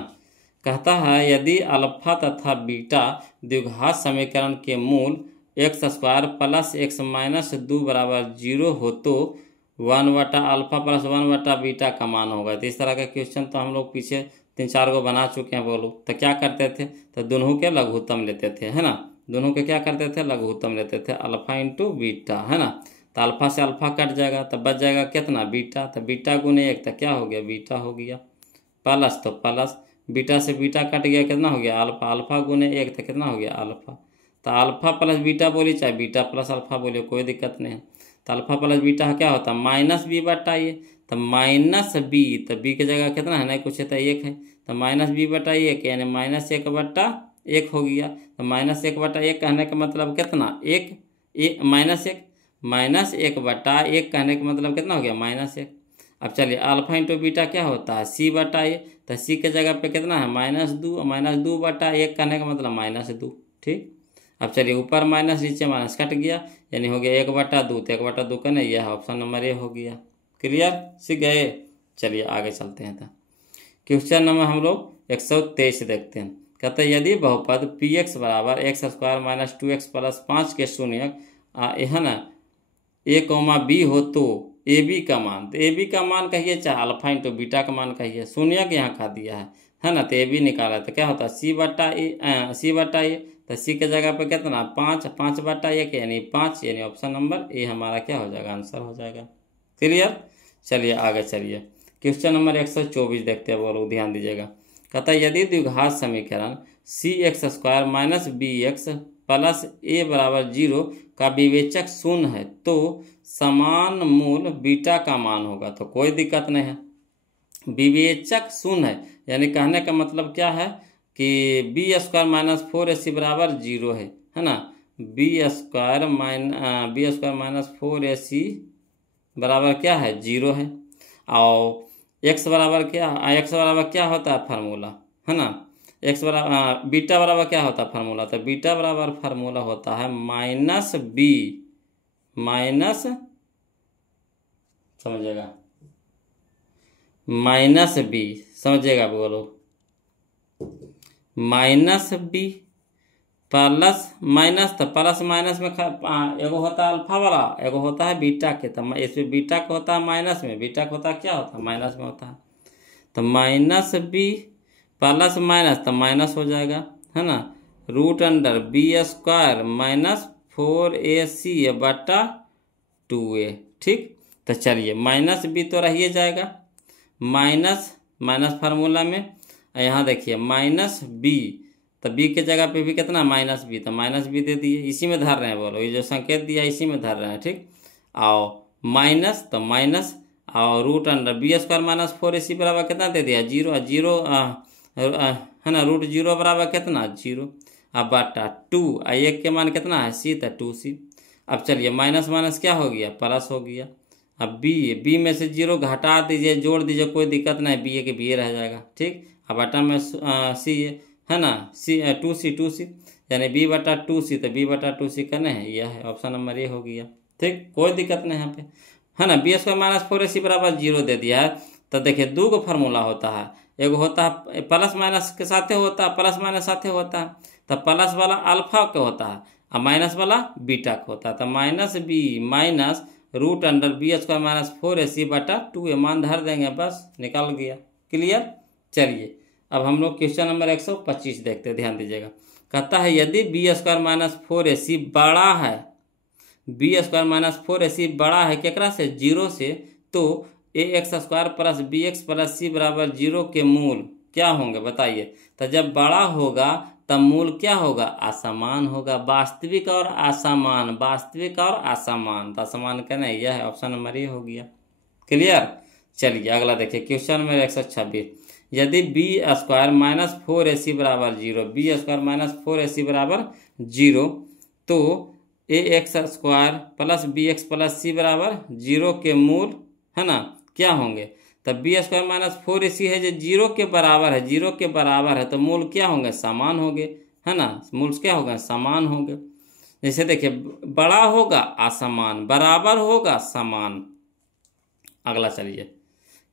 कहता है यदि अल्फा तथा बीटा द्विघात समीकरण के मूल x square plus x minus 2 बराबर 0 हो तो 1 बटा अल्फा प्लस 1 बटा बीटा का मान होगा। तो इस तरह का क्वेश्चन तो हम लोग पीछे 3-4 को बना चुके हैं वो लोग। तो क्या करते थे, तो दोनों के लघुत्तम लेते थे, है ना, दोनों के क्या करते थे, लघुत्तम लेते थे, अल्फा इंटू बीटा, है ना। तो अल्फा से अल्फा कट जाएगा तो बच जाएगा कितना, बीटा। तो बीटा गुने 1 तो क्या हो गया, बीटा हो गया, प्लस तो प्लस, बीटा से बीटा कट गया कितना हो गया, अल्फा। अल्फा गुने 1 तो कितना हो गया, अल्फा। तो अल्फा प्लस बीटा बोलिए चाहे बीटा प्लस अल्फा बोलिए, कोई दिक्कत नहीं है। तो अल्फा प्लस बीटा क्या होता है, माइनस बी बटा ए। तो माइनस बी, तो बी की जगह कितना है, नहीं कुछ है तो 1 है, तो माइनस बी बटा 1 यानी माइनस 1 बटा 1 हो गया। तो माइनस 1 बटा 1 कहने का मतलब कितना, एक माइनस 1 बटा 1 कहने का मतलब कितना हो गया, -1। अब चलिए अल्फा इंटू बीटा क्या होता है, सी बटा ए। तो सी के जगह पे कितना है, -2 बटा 1 कहने का मतलब -2, ठीक। अब चलिए ऊपर माइनस नीचे माइनस कट गया, यानी हो गया 1/2, तो 1/2 का नहीं, यह ऑप्शन नंबर ए हो गया। क्लियर, सीख गए। चलिए आगे चलते हैं। तो क्वेश्चन नंबर हम लोग 123 देखते हैं। कहते हैं यदि बहुपद पी एक्स बराबर x square minus 2x plus 5 के शून्यक है ना ए कॉमा बी हो तो ए बी का मान, तो ए बी का मान कहिए चाहे अल्फा इंटू बीटा का मान कहिए, शून्यक यहाँ खा दिया है ना, तो ए बी निकाला तो क्या होता है, सी बटा ए। तो सी के जगह पे कितना 5 बटा 1 यानी 5, यानी ऑप्शन नंबर ए हमारा क्या हो जाएगा, आंसर हो जाएगा। क्लियर। चलिए आगे चलिए, क्वेश्चन नंबर 124 देखते हैं, वो लोग ध्यान दीजिएगा। कहता है यदि द्विघात समीकरण C X square minus B x plus A बराबर 0 का विवेचक शून्य है तो समान मूल बीटा का मान होगा। तो कोई दिक्कत नहीं है, विवेचक शून्य है यानी कहने का मतलब क्या है कि बी स्क्वायर माइनस 4ac बराबर 0 है ना। बी स्क्वायर माइनस 4ac बराबर क्या है, 0 है। और एक्स बराबर क्या होता है फार्मूला, है ना, एक्स बराबर बीटा बराबर क्या होता है फार्मूला, तो बीटा बराबर फार्मूला होता है -b समझिएगा बोलो, -b प्लस माइनस, तो प्लस माइनस में एगो होता है अल्फा वाला, एगो होता है बीटा के। तो इसमें बीटा का होता है माइनस में, बीटा का होता है क्या होता है, माइनस में होता है। तो -b प्लस माइनस तो माइनस हो जाएगा, है ना, √b² माइनस 4ac बटा 2a, ठीक। तो चलिए -b तो रहिए जाएगा, माइनस फार्मूला में। यहाँ देखिए -b, तो b के जगह पे भी कितना -b, तो -b दे दिए, इसी में धर रहे हैं बोलो, ये जो संकेत दिया इसी में धर रहे हैं, ठीक। और माइनस तो माइनस और √b² माइनस 4ac बराबर कितना दे दिया, 0 है ना, √0 बराबर कितना 0, अब बटा 2, 1 के मान कितना है c, तो 2c। अब चलिए माइनस माइनस क्या हो गया, प्लस हो गया। अब b में से 0 घटा दीजिए, जोड़ दीजिए, कोई दिक्कत नहीं, b के b रह जाएगा, ठीक। अब बटा में c है ना, 2c यानी b बटा 2c, तो b बटा 2c करना है, यह है ऑप्शन नंबर ए हो गया, ठीक। कोई दिक्कत नहीं यहाँ पे, है ना। b² माइनस 4ac बराबर 0 दे दिया है। तो देखिए 2 को फार्मूला होता है, एगो होता है प्लस माइनस के साथे होता है, प्लस माइनस साथे होता है। तो प्लस वाला अल्फा का होता है और माइनस वाला बीटा का होता है। तो -b minus √b² minus 4ac बटा 2a मान धर देंगे, बस निकल गया। क्लियर। चलिए अब हम लोग क्वेश्चन नंबर 125 देखते हैं, ध्यान दीजिएगा। कहता है यदि b² माइनस 4ac बड़ा है, b² माइनस 4ac बड़ा है केकरा से, 0 से, तो ax² plus bx plus c बराबर 0 के मूल क्या होंगे बताइए। तो जब बड़ा होगा तब मूल क्या होगा, असमान होगा। वास्तविक और असमान, वास्तविक और असमान, तो असमान का नहीं, यह है ऑप्शन नंबर ए हो गया। क्लियर। चलिए अगला देखिए क्वेश्चन नंबर 126। यदि बी स्क्वायर माइनस 4ac बराबर 0, बी स्क्वायर माइनस 4ac बराबर 0, तो A X square plus B x plus C बराबर 0 के मूल है ना क्या होंगे। तब बी स्क्वायर माइनस 4ac है जो 0 के बराबर है, 0 के बराबर है, तो मूल क्या होंगे, समान होंगे, है ना। मूल क्या होगा, समान होंगे। जैसे देखिए बड़ा होगा असमान, बराबर होगा समान। अगला चलिए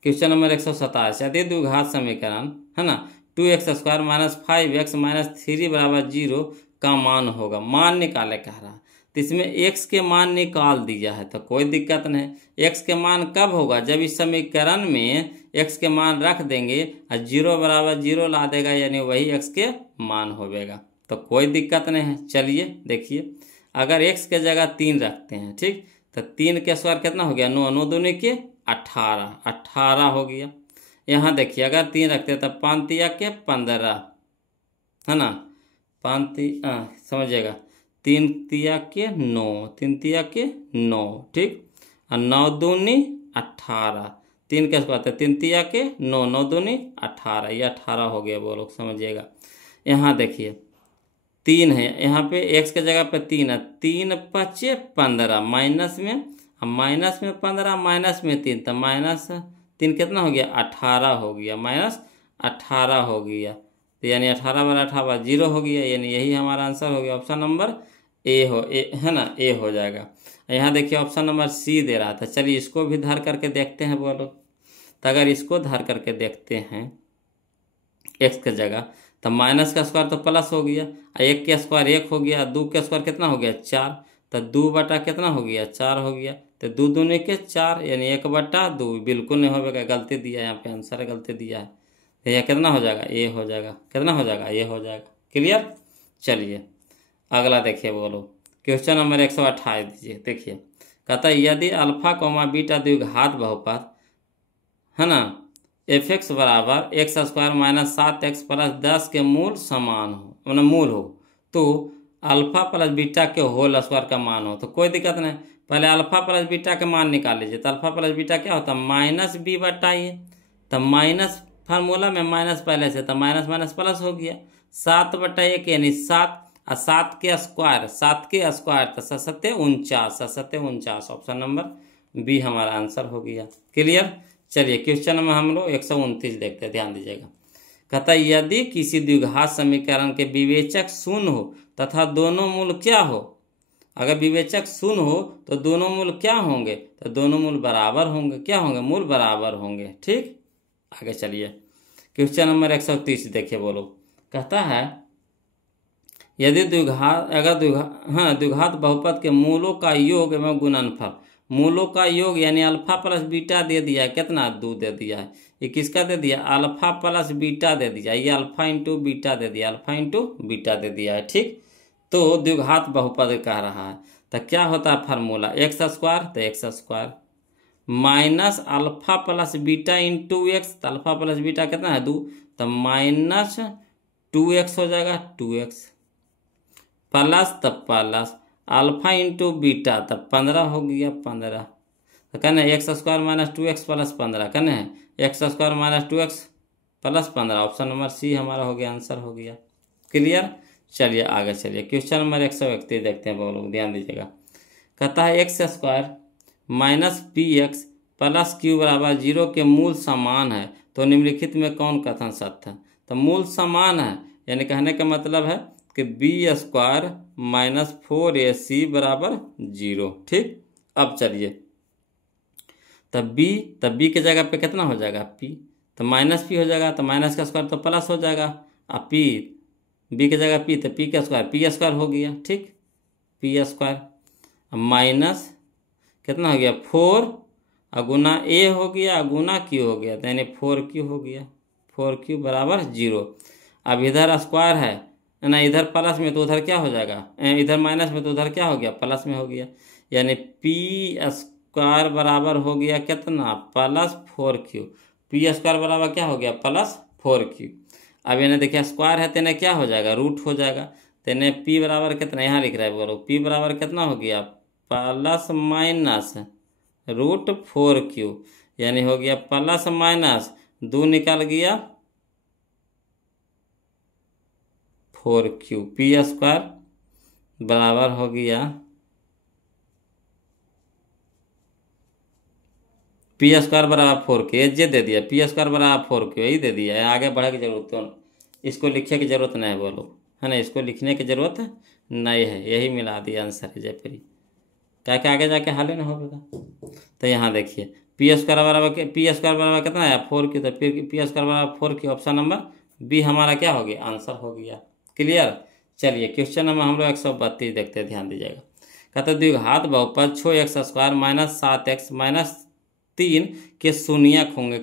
क्वेश्चन नंबर 127। यदि द्विघात समीकरण है ना 2x square minus 5x minus 3 बराबर 0 का मान होगा, मान निकाले कह रहा है। तो इसमें x के मान निकाल दिया है तो कोई दिक्कत नहीं। x के मान कब होगा, जब इस समीकरण में x के मान रख देंगे और 0 बराबर 0 ला देगा, यानी वही x के मान होगा, तो कोई दिक्कत नहीं है। चलिए देखिए अगर x के जगह 3 रखते हैं, ठीक, तो 3 के स्क्वायर कितना हो गया, 9, 9 दूनी के 18, 18 हो गया। यहाँ देखिए अगर 3 रखते हैं तब 5 तिया के 15 है ना, 5 समझिएगा, 3 तिया के 9, 3 तिया के 9, ठीक, और 9 दूनी 18, 3 के स्क्वायर 3 तिया के 9, 9 दूनी 18, ये 18 हो गया, वो लोग समझिएगा। यहाँ देखिए 3 है, यहाँ पे x के जगह पे 3 है, 3 5 15 माइनस में, माइनस में 15 माइनस में 3, तो माइनस 3 कितना हो गया, 18 हो गया, माइनस 18 हो गया, तो यानी 18 बराबर 18 0 हो गया, यानी यही हमारा आंसर हो गया, ऑप्शन नंबर ए है ना, ए हो जाएगा। यहाँ देखिए ऑप्शन नंबर सी दे रहा था, चलिए इसको भी धर करके देखते हैं बोलो। तो अगर इसको धर करके देखते हैं एक्स के जगह, तो माइनस का स्क्वायर तो प्लस हो गया, 1 के स्क्वायर 1 हो गया, 2 के स्क्वायर कितना हो गया 4, तो 2 बटा कितना हो गया 4 हो गया, तो 2 दूनी के 4 यानी 1 बटा 2, बिल्कुल नहीं होगा, गलती दिया है यहाँ पे, आंसर गलती दिया है, तो यह कितना हो जाएगा, ए हो जाएगा, कितना हो जाएगा, ए हो जाएगा। क्लियर। चलिए अगला देखिए बोलो क्वेश्चन नंबर 128 दीजिए। देखिए कहता है यदि अल्फा कोमा बीटा द्विघात बहुपद है ना f(x) बराबर x square minus 7x plus 10 के मूल समान हो, मतलब मूल हो, तो अल्फा प्लस बीटा के होल स्क्वायर का मान हो, तो कोई दिक्कत नहीं। पहले अल्फा प्लस बीटा का मान निकाल लीजिए, तो अल्फा प्लस बीटा क्या होता है, माइनस बी बटा ए, तो माइनस फार्मूला में माइनस पहले से, तो माइनस माइनस प्लस हो गया, 7 बटा 1 यानी 7, और 7 के स्क्वायर, 7 के स्क्वायर तो 7 49, 7 49, ऑप्शन नंबर बी हमारा आंसर हो गया। क्लियर। चलिए क्वेश्चन में हम लोग 129 देखते हैं, ध्यान दीजिएगा। कहता है यदि किसी द्विघात समीकरण के विवेचक शून्य हो तथा दोनों मूल क्या हो, अगर विवेचक शून्य हो तो दोनों मूल क्या होंगे, तो दोनों मूल बराबर होंगे, क्या होंगे, मूल बराबर होंगे। ठीक, आगे चलिए क्वेश्चन नंबर 130 देखिए बोलो। कहता है यदि द्विघात बहुपद के मूलों का योग एवं गुणनफल, मूलों का योग यानी अल्फा प्लस बीटा दे दिया है, कितना 2 दे दिया है, ये किसका दे दिया, अल्फा प्लस बीटा दे दिया, ये अल्फा इंटू बीटा दे दिया, अल्फा इंटू बीटा दे दिया है। ठीक, तो द्विघात बहुपद कह रहा है, तो क्या होता है फार्मूला, एक्स स्क्वायर, तो x square minus alpha plus beta into x, तो अल्फा प्लस बीटा कितना है 2, तो माइनस 2x हो जाएगा, 2x प्लस तब प्लस अल्फा इंटू बीटा तब 15 हो गया, 15, तो कहना है x square minus 2x plus 15, कहना है x square minus 2x plus 15, option number C हमारा हो गया, आंसर हो गया। क्लियर। चलिए आगे चलिए क्वेश्चन नंबर 131 देखते हैं, वो लोग ध्यान दीजिएगा। कहता है x square minus P x plus Q बराबर 0 के मूल समान है, तो निम्नलिखित में कौन कथन सत्य है। तो मूल समान है यानी कहने का मतलब है कि बी स्क्वायर माइनस 4ac बराबर 0। ठीक, अब चलिए तब बी के जगह पे कितना हो जाएगा p, तो माइनस p हो जाएगा, तो माइनस का स्क्वायर तो प्लस हो जाएगा, अब p, बी के जगह p, तो p का स्क्वायर p स्क्वायर हो गया। ठीक, p स्क्वायर माइनस कितना हो गया 4 गुना a हो गया गुना q हो गया, तो यानी 4q हो गया, 4q बराबर 0। अब इधर स्क्वायर है ना, इधर प्लस में तो उधर क्या हो जाएगा, इधर माइनस में तो उधर क्या हो गया, प्लस में हो गया, यानी p स्क्वायर बराबर हो गया कितना, प्लस 4q, p स्क्वायर बराबर क्या हो गया, प्लस 4q। अब इन्हें देखिए स्क्वायर है तो इन्हें क्या हो जाएगा, रूट हो जाएगा। तो इन्हें पी बराबर कितना यहाँ लिख रहा है, बोलो पी बराबर कितना हो गया, प्लस माइनस √4 क्यू, यानी हो गया प्लस माइनस 2 निकल गया 4 क्यू, पी स्क्वायर बराबर हो गया पी स्क्वायर बराबर 4 क्यू, ये दे दिया पी स्क्वायर बराबर 4 क्यू, यही दे दिया है, आगे बढ़ने की जरूरत तो इसको लिखने की जरूरत नहीं है, बोलो है ना, इसको लिखने की जरूरत नहीं है, यही मिला दिया आंसर है जयपुरी, क्या क्या आगे जाके हल ना होगा। तो यहाँ देखिए पी स्क्वायर बराबर कितना है 4 क्यू, तो फिर पी स्क्वायर बराबर 4 क्यू, ऑप्शन नंबर बी हमारा क्या हो गया, आंसर हो गया। क्लियर। चलिए क्वेश्चन नंबर हम लोग 132 देखते हैं, ध्यान दीजिएगा। कहते द्विघात बहुपद 6x² माइनस 7x-3 के शून्यक होंगे,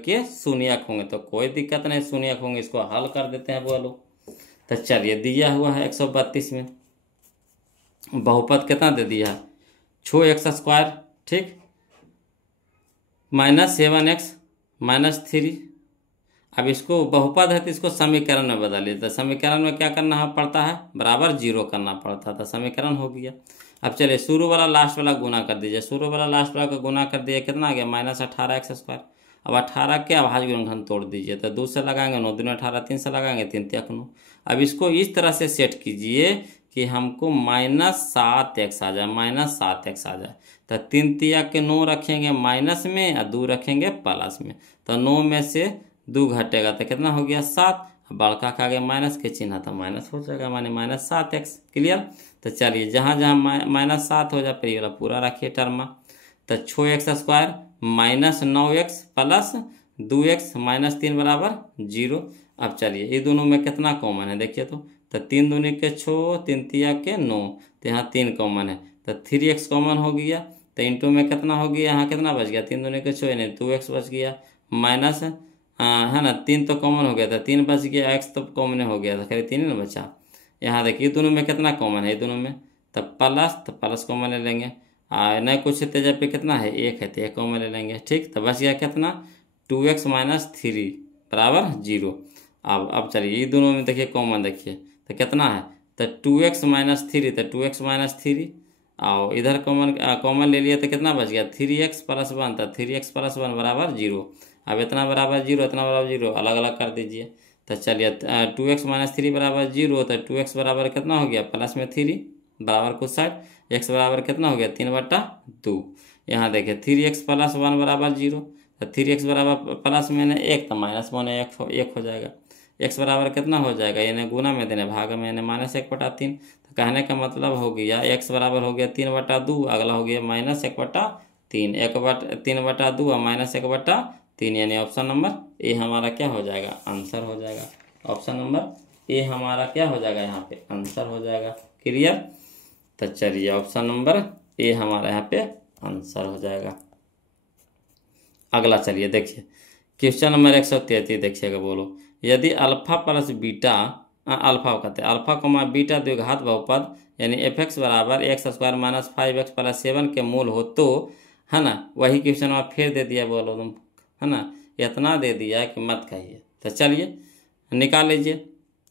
तो कोई दिक्कत नहीं, शून्यक होंगे, इसको हल कर देते हैं वो लोग। तो चलिए दिया हुआ है 132 में बहुपद कितना दे दिया है 6x², ठीक, -7x-3। अब इसको बहुपद है तो इसको समीकरण में बदलिए, तो समीकरण में क्या करना पड़ता है, बराबर 0 करना पड़ता था, समीकरण हो गया। अब चलिए शुरू वाला लास्ट वाला गुना कर दीजिए, शुरू वाला लास्ट वाला का गुना कर दिया, कितना आ गया -18x²। अब 18 के अभाज्य गुणनखंड तोड़ दीजिए, तो 2 से लगाएंगे 9 दूनी 18, 3 से लगाएंगे 3 तिया 9। अब इसको इस तरह से सेट कीजिए कि हमको -7x आ जाए, -7x आ जाए, तो 3 तिया के 9 रखेंगे माइनस में और 2 रखेंगे प्लस में, तो 9 में से 2 घटेगा तो कितना हो गया 7, बड़का का आगे माइनस के चिन्ह था माइनस हो जाएगा, माने -7x। क्लियर। तो चलिए जहाँ जहाँ -7 हो जाए पर ये वाला पूरा रखिए टर्म, तो 6x² -9x प्लस 2x -3 बराबर 0। अब चलिए ये दोनों में कितना कॉमन है देखिए, तो 3 दूनी के 6, 3 तिया के 9, तो यहाँ 3 कॉमन है, तो 3x कॉमन हो गया, तो इंटू में कितना हो गया, यहाँ कितना बच गया 3 दूनी के 6 यानी 2x बच गया, माइनस है ना 3 तो कॉमन हो गया था, 3 बच गया, x तो कॉमन हो गया था, खाली 3 ही ना बचा। यहाँ देखिए दोनों में कितना कॉमन है, दोनों में तो प्लस कॉमन ले लेंगे, नहीं कुछ तेजा पे कितना है 1 है, तो 1 कॉमन ले लेंगे, ठीक। तो बच गया कितना 2x - 3 बराबर 0। अब चलिए ये दोनों में देखिए कॉमन देखिए तो कितना है, तो 2x - 3, तो 2x - 3 और इधर कॉमन ले लिया तो कितना बच गया 3x + 1, तो 3x + 1 बराबर 0। अब इतना बराबर 0, इतना बराबर 0, अलग अलग कर दीजिए। तो चलिए 2x - 3 बराबर 0, तो 2x बराबर कितना हो गया प्लस में 3 बराबर कुछ साइड, x बराबर कितना हो गया 3/2। यहाँ देखिए 3x + 1 बराबर 0, तो 3x बराबर प्लस में 1 तो माइनस में 1 हो जाएगा, x बराबर कितना हो जाएगा, यानी गुना में देने भाग में यानी -1/3। तो कहने का मतलब हो गया x बराबर हो गया 3/2, अगला हो गया -1/3, 3/2 और -1/3, यानी ऑप्शन नंबर ए हमारा क्या हो जाएगा, आंसर हो जाएगा। ऑप्शन नंबर ए हमारा क्या हो जाएगा, यहाँ पे आंसर हो जाएगा। क्लियर। तो चलिए ऑप्शन नंबर ए हमारा यहाँ पे आंसर हो जाएगा। अगला चलिए देखिए क्वेश्चन नंबर 133 देखिएगा, बोलो यदि अल्फा प्लस बीटा अल्फा कहते हैं अल्फा कोमा बीटा द्विघात बहुपद यानी fx बराबर x² - 5x + 7 के मूल हो तो, है ना, वही क्वेश्चन में फिर दे दिया, बोलो तुम, है ना, इतना दे दिया कि मत कहिए। तो चलिए निकाल लीजिए,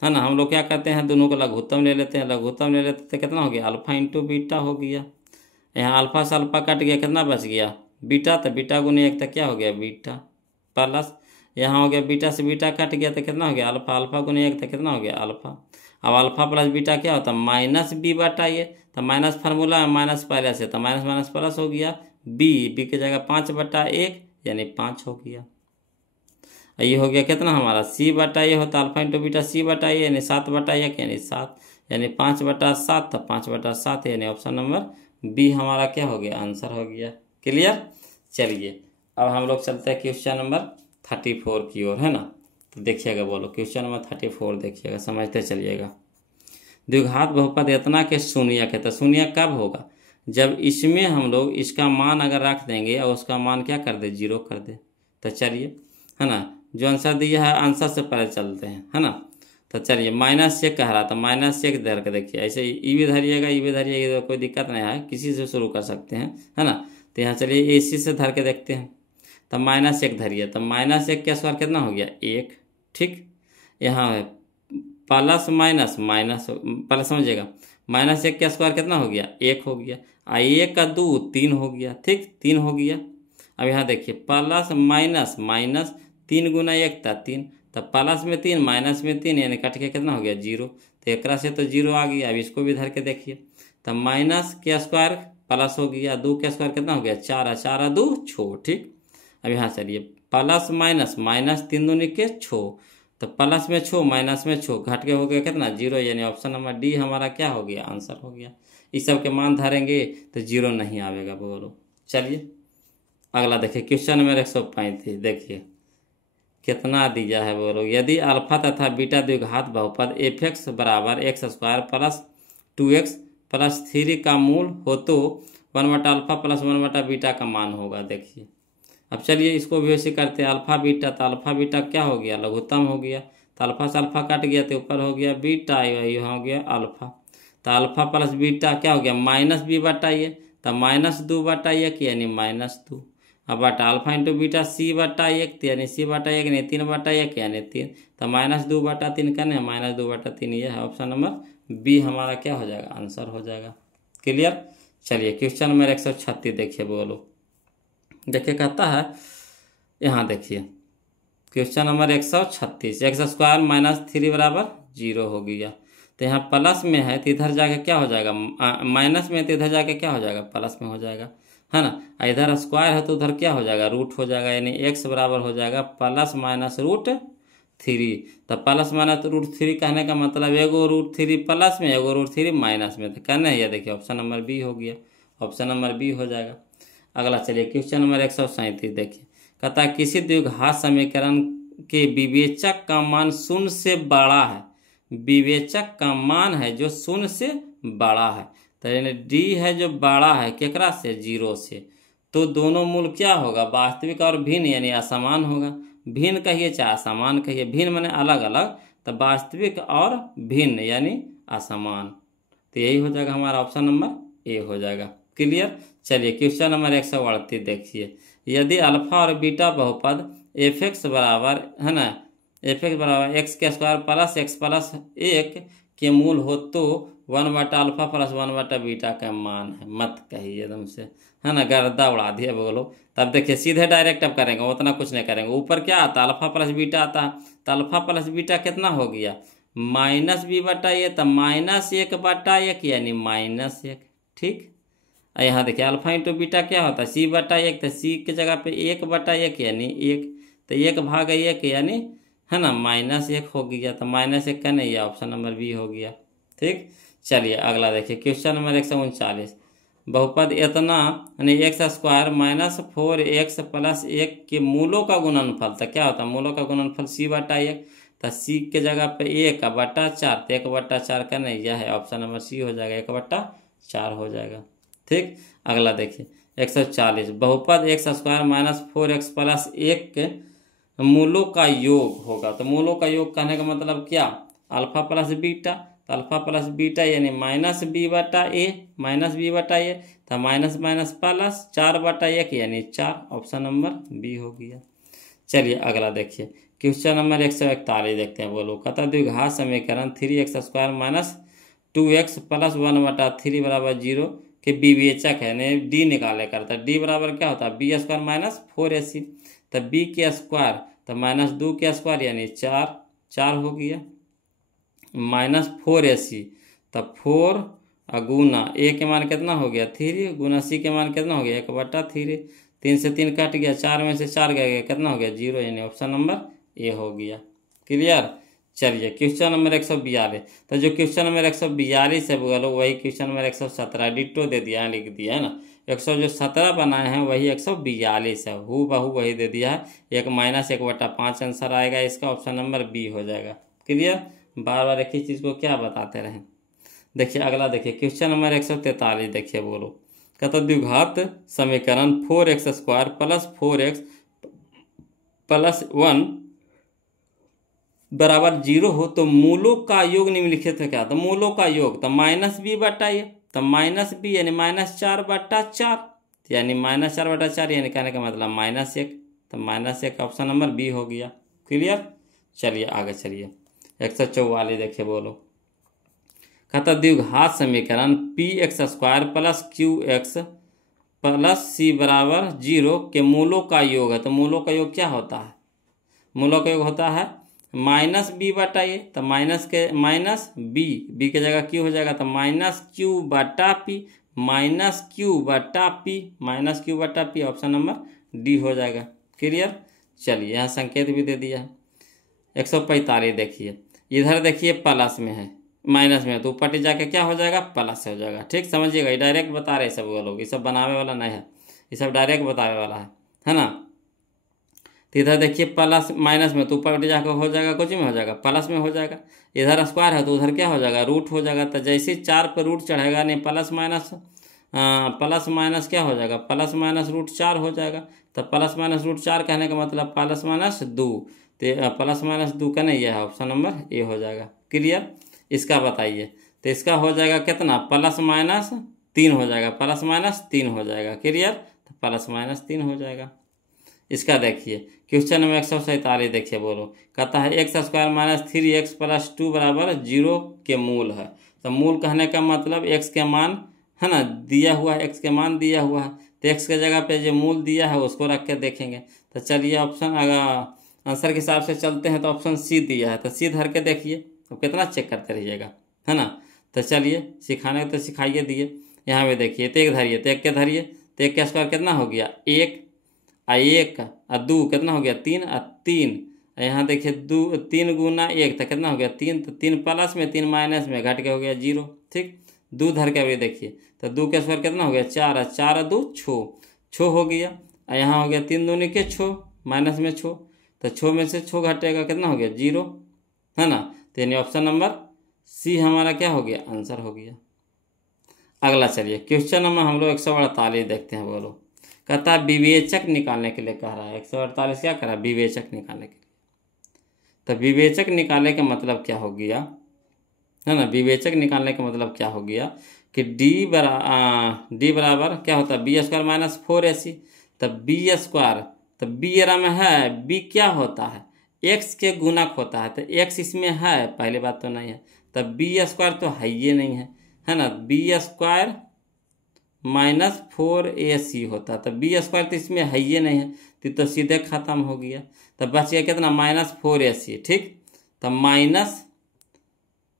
है ना, हम लोग क्या करते हैं दोनों को लघुत्तम ले लेते हैं, लघुत्तम ले लेते तो कितना हो गया अल्फा इंटू बीटा हो गया, यहाँ अल्फा से अल्फा कट गया, कितना बच गया बीटा, तो बीटा गुने 1 तक क्या हो गया बीटा, प्लस यहाँ हो गया बीटा से बीटा कट गया तो कितना हो गया अल्फा, अल्फा गुने 1 तो कितना हो गया अल्फा। अब अल्फा प्लस बीटा क्या होता है -b/a, तो माइनस फार्मूला है माइनस पहले से, तो माइनस माइनस प्लस हो गया b की जगह 5/1 यानी 5 हो गया। ये हो गया कितना हमारा c/a होता अल्फा इंटू बीटा c/a यानी 7/1 यानी 7, यानी 5/7, तो 5/7 यानी ऑप्शन नंबर बी हमारा क्या हो गया, आंसर हो गया। क्लियर। चलिए अब हम लोग चलते हैं क्वेश्चन नंबर 34 की ओर, है ना। तो देखिएगा, बोलो क्वेश्चन नंबर 34 देखिएगा, समझते चलिएगा। द्विघात बहुपद इतना के शून्यक है, तो शून्यक कब होगा, जब इसमें हम लोग इसका मान अगर रख देंगे और उसका मान क्या कर दे 0 कर दे। तो चलिए, है ना, जो आंसर दिया है आंसर से पहले चलते हैं, है ना। तो चलिए -1 कह रहा था, -1 धर के देखिए, ऐसे ई भी धरिएगा ई भी धरिएगा, कोई दिक्कत नहीं है, किसी से शुरू कर सकते हैं, है ना। तो यहाँ चलिए AC से धर के देखते हैं, तो -1 धरिए, तो -1 के स्क्वायर कितना हो गया 1, ठीक। यहाँ प्लस माइनस माइनस पहले समझिएगा, माइनस 1 का स्क्वायर कितना हो गया 1 हो गया, 1 का 2 3 हो गया, ठीक 3 हो गया। अब यहाँ देखिए प्लस माइनस माइनस 3 गुना 1 था 3, तो प्लस में 3 माइनस में 3 यानी कट के कितना हो गया 0, तो एक से तो 0 आ गया। अब इसको भी धर के देखिए, तो माइनस के स्क्वायर प्लस हो गया, 2 के स्क्वायर कितना हो गया 4, 4 2 6, ठीक। अब यहाँ चलिए प्लस माइनस माइनस 3 दूनी के 6, तो प्लस में 6 माइनस में 6 घट के हो गया कितना 0, यानी ऑप्शन नंबर डी हमारा क्या हो गया आंसर हो गया। इस सब के मान धरेंगे तो 0 नहीं आवेगा बोलो। चलिए अगला देखिए क्वेश्चन नंबर 135, देखिए कितना दिया है बोलो। यदि अल्फा तथा बीटा द्विघात बहुपद एफ एक्स बराबर x square plus 2x plus 3 का मूल हो तो 1/अल्फा प्लस 1/बीटा का मान होगा। देखिए अब चलिए इसको भी वैसे करते हैं, अल्फा बीटा, तो अल्फा बीटा क्या हो गया लघुत्तम हो गया, तो अल्फा से अल्फा कट गया तो ऊपर हो गया बीटा, यही हो गया अल्फा, तो अल्फा प्लस बीटा क्या हो गया माइनस बी बटा ये, तो माइनस 2/1 यानी -2, अब बटा अल्फा इंटू बीटा c/1 यानी c/1 यानी 3/1 यानी 3, तो -2/3 करने -2/3, यह है ऑप्शन नंबर बी हमारा क्या हो जाएगा आंसर हो जाएगा। क्लियर। चलिए क्वेश्चन नंबर 136 देखिए बोलो। देखिए कहता है यहाँ देखिए question number 136, x square minus 3 बराबर 0 हो गया, तो यहाँ प्लस में है तो इधर जाके क्या हो जाएगा माइनस में, तो इधर जाके क्या हो जाएगा प्लस में हो जाएगा, है ना। इधर स्क्वायर है तो उधर क्या हो जाएगा रूट हो जाएगा, यानी x बराबर हो जाएगा प्लस माइनस √3, तो प्लस माइनस √3 कहने का मतलब एगो √3 प्लस में एगो √3 माइनस में, तो कहना है ये देखिए ऑप्शन नंबर बी हो गया, ऑप्शन नंबर बी हो जाएगा। अगला चलिए क्वेश्चन नंबर 137 देखिए, कहता है किसी द्विघात समीकरण के विवेचक का मान 0 से बड़ा है, विवेचक का मान है जो 0 से बड़ा है, तो यानी डी है जो बड़ा है केकरा से 0 से, तो दोनों मूल क्या होगा वास्तविक और भिन्न यानी असमान होगा, भिन्न कहिए चाहे असमान कहिए, भिन्न माने अलग अलग, तो वास्तविक और भिन्न यानी असमान, तो यही हो जाएगा हमारा ऑप्शन नंबर ए हो जाएगा। क्लियर। चलिए क्वेश्चन नंबर 138 देखिए, यदि अल्फा और बीटा बहुपद एफ एक्स बराबर है ना, एफ एक्स बराबर एक्स के स्क्वायर प्लस एक्स प्लस 1 के मूल हो तो 1/अल्फा प्लस 1/बीटा का मान है, मत कहिए एकदम से, है ना, गर्दा उड़ा दिया बोलो। तब देखिए सीधे डायरेक्ट अब करेंगे, उतना कुछ नहीं करेंगे, ऊपर क्या आता अल्फा प्लस बीटा आता, तो अल्फा प्लस बीटा कितना हो गया -b/a, तो -1/1 यानी -1, ठीक। यहाँ देखिए अल्फा इंटू बीटा क्या होता है c/1, तो c की जगह पे 1/1 यानी 1, तो 1/1 यानी है ना -1 हो गया, तो -1 का नहीं है ऑप्शन नंबर बी हो गया, ठीक। चलिए अगला देखिए क्वेश्चन नंबर 139, बहुपद इतना यानी एक्स स्क्वायर -4x प्लस 1 के मूलों का गुणनफल, तो क्या होता है मूलों का गुणनफल c/1, तो c के जगह पे 1/4, तो 1/4 का नहीं, यह है ऑप्शन नंबर सी हो जाएगा 1/4 हो जाएगा, ठीक। अगला देखिए 140, बहुपद एक्स स्क्वायर -4x प्लस 1 के मूलों का योग होगा, तो मूलों का योग कहने का मतलब क्या अल्फा प्लस बीटा, तो अल्फा प्लस बीटा यानी -b/a, तो माइनस माइनस प्लस 4/1 यानी 4, ऑप्शन नंबर बी हो गया। चलिए अगला देखिए क्वेश्चन नंबर 141 देखते हैं बोलो, कहता द्विघात समीकरण 3x² - 2x प्लस 1/3 बराबर 0 के विवेचक है ने डी निकाले करता, डी बराबर क्या होता है b² - 4ac, तो b के स्क्वायर तो -2 के स्क्वायर यानी 4 हो गया, -4ac, तो 4 गुना a के मान कितना हो गया 3 गुना c के मान कितना हो गया 1/3, 3 से 3 कट गया, 4 में से 4 गया कितना हो गया 0, यानी ऑप्शन नंबर ए हो गया। क्लियर। चलिए क्वेश्चन नंबर 142, तो जो क्वेश्चन नंबर 142 है बोलो वही क्वेश्चन नंबर 117 डिट्टो दे दिया है, लिख दिया है ना, 117 बनाए हैं वही 142 है, हु बहू वही दे दिया है, एक -1/5 आंसर आएगा इसका, ऑप्शन नंबर बी हो जाएगा। क्लियर। बार बार एक ही चीज़ को क्या बताते रहें। देखिए अगला देखिए क्वेश्चन नंबर 143 देखिए बोलो, कहता द्विघात समीकरण 4x² प्लस 4x प्लस 1 बराबर 0 हो तो मूलों का योग निम्नलिखित है क्या, तो मूलों का योग तो -b/a, तो -b यानी -4/4, यानी -4/4 यानी कहने का मतलब -1, तो -1 ऑप्शन नंबर बी हो गया। क्लियर। चलिए आगे चलिए 144 देखिए बोलो। कहता द्विघात समीकरण P X square plus Q X plus C बराबर 0 के मूलों का योग है। तो मूलों का योग क्या होता है? मूलों का योग होता है माइनस बी बटा ए। तो माइनस बी के जगह क्यू हो जाएगा, तो माइनस क्यू बटा पी, माइनस क्यू बटा पी, माइनस क्यू बटा पी, ऑप्शन नंबर डी हो जाएगा। क्लियर? चलिए यहाँ संकेत भी दे दिया है। 145 देखिए, इधर देखिए प्लस में है, माइनस में है, तो ऊपर जाके क्या हो जाएगा? प्लस हो जाएगा। ठीक, समझिएगा, ये डायरेक्ट बता रहे सब वो लोग, ये सब बनावे वाला नहीं है, ये सब डायरेक्ट बतावे वाला है ना। तो इधर देखिए प्लस माइनस में, तो ऊपर जाकर हो जाएगा, कुछ में हो जाएगा, प्लस में हो जाएगा। इधर स्क्वायर है तो उधर क्या हो जाएगा? रूट हो जाएगा। तो जैसे 4 पर रूट चढ़ेगा, नहीं प्लस माइनस क्या हो जाएगा? प्लस माइनस रूट 4 हो जाएगा। तो प्लस माइनस रूट 4 कहने का मतलब प्लस माइनस 2, तो प्लस माइनस 2 का नहीं, यह है ऑप्शन नंबर ए हो जाएगा। क्लियर? इसका बताइए, तो इसका हो जाएगा कितना? प्लस माइनस 3 हो जाएगा, प्लस माइनस 3 हो जाएगा। क्लियर? तो प्लस माइनस 3 हो जाएगा। इसका देखिए क्वेश्चन नंबर 147 देखिए बोलो। कहता है x square minus 3x plus 2 बराबर 0 के मूल है। तो मूल कहने का मतलब एक्स के मान है ना, दिया हुआ है, एक्स के मान दिया हुआ है, तो एक्स के जगह पे जो मूल दिया है उसको रख के देखेंगे। तो चलिए ऑप्शन आंसर के हिसाब से चलते हैं, तो ऑप्शन सी दिया है, तो सी धर के देखिए, तो कितना चेक करते रहिएगा, है ना। तो चलिए सिखाने तो सिखाइए दिए। यहाँ पे देखिए, तो एक धरिए, तो एक के धरिए, तो एक का स्क्वायर कितना हो गया? 1 और 2 कितना हो गया? 3 और 3। यहाँ देखिए 3 गुना 1 तो कितना हो गया? 3। तो 3 प्लस में 3 माइनस में घट के हो गया 0। ठीक, 2 धर के अभी देखिए, तो 2 का स्क्वायर कितना हो गया? 4 और 4 और 2 6 हो गया। और यहाँ हो गया 3 दूनी के 6, माइनस में 6, तो 6 में से 6 घटेगा, कितना हो गया? 0, है ना। तो यानी ऑप्शन नंबर सी हमारा क्या हो गया? आंसर हो गया। अगला चलिए क्वेश्चन नंबर हम लोग 148 देखते हैं बोलो। कहता है विवेचक निकालने के लिए कह रहा है। 148 क्या कह रहा है? विवेचक निकालने के लिए। तो विवेचक निकालने का मतलब क्या हो गया, है ना। विवेचक निकालने का मतलब क्या हो गया कि डी बराबर क्या होता है? B square minus 4ac। तब बी स्क्वायर, तो बी एरा में है, बी क्या होता है? एक्स के गुणक होता है, तो एक्स इसमें है, पहली बात तो नहीं है, तब बी स्क्वायर तो है ये नहीं है ना। बी स्क्वायर माइनस 4ac होता है, तो बी स्क्वायर तो इसमें है ये नहीं है, तो सीधे खत्म हो गया। तब बच गया कितना? Minus 4ac। ठीक, तब माइनस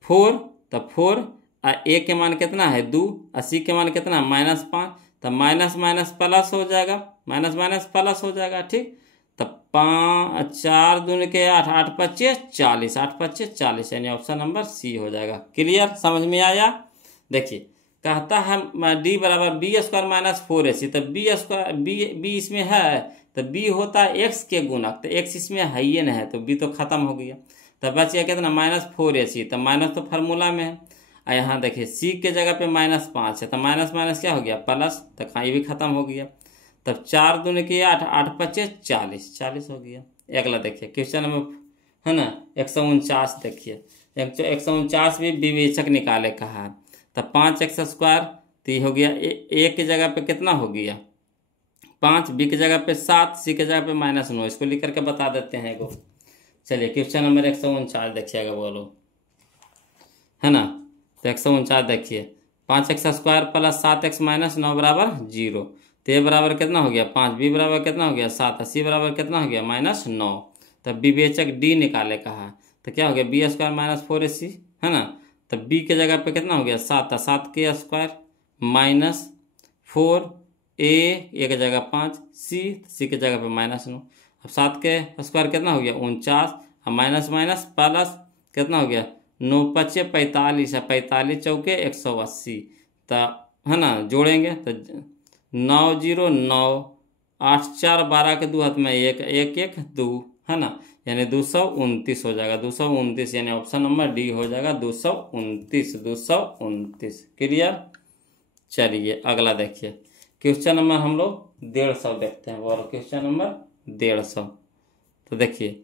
4, तब 4 और ए के मान कितना है? 2, और सी के मान कितना? माइनस 5। तब माइनस माइनस प्लस हो जाएगा, माइनस माइनस प्लस हो जाएगा। ठीक, तब 5 4 दूनी के 8, 8 25 40, 8 25 40, यानी ऑप्शन नंबर सी हो जाएगा। क्लियर? समझ में आया? देखिए कहता है डी बराबर बी स्क्वायर माइनस 4ac। तो बी स्क्वायर बी इसमें है, तो बी होता है एक्स के गुणक, तो एक्स इसमें है ये नहीं है, तो बी तो खत्म हो गया। तब बच गया कितना? Minus 4ac। तो माइनस तो फार्मूला में है। और यहाँ देखिए सी के जगह पे माइनस 5 है, तो माइनस माइनस क्या हो गया? प्लस, तो ये भी खत्म हो गया। तब 4 दूनी के 8, 8 25 40, 40 हो गया। अगला देखिए क्वेश्चन नंबर, है ना, 149 देखिए। 149 भी विवेचक निकाले कहा है। तब 5x स्क्वायर, तो ये हो गया ए की जगह पे कितना हो गया? 5, बी की जगह पे 7, सी की जगह पे माइनस 9। इसको लिख करके बता देते हैं एगो। चलिए क्वेश्चन नंबर 149 देखिएगा बोलो, है ना। तो 149 देखिए, 5x square plus 7x minus 9 बराबर 0। तो ए बराबर कितना हो गया? 5, बी बराबर कितना हो गया? 7, सी बराबर कितना हो गया? माइनस 9। तब विवेचक डी निकाले कहा, तो क्या हो गया? बी स्क्वायर माइनस 4ac, है ना। तब बी के जगह पे कितना हो गया? 7, 7 के स्क्वायर माइनस 4, ए की जगह 5, सी के जगह पे माइनस 9। अब 7 के स्क्वायर कितना हो गया? 49, और माइनस माइनस प्लस कितना हो गया? 9 25 45, 45 चौके 180। तो है ना, जोड़ेंगे तो 9 0 9, 8 4 12 के 2 हाथ में 1 1 1 2, है ना, यानी 229 हो जाएगा। 229 यानी ऑप्शन नंबर डी हो जाएगा। 229। क्लियर? चलिए अगला देखिए क्वेश्चन नंबर हम लोग 150 देखते हैं। और क्वेश्चन नंबर 150, तो देखिए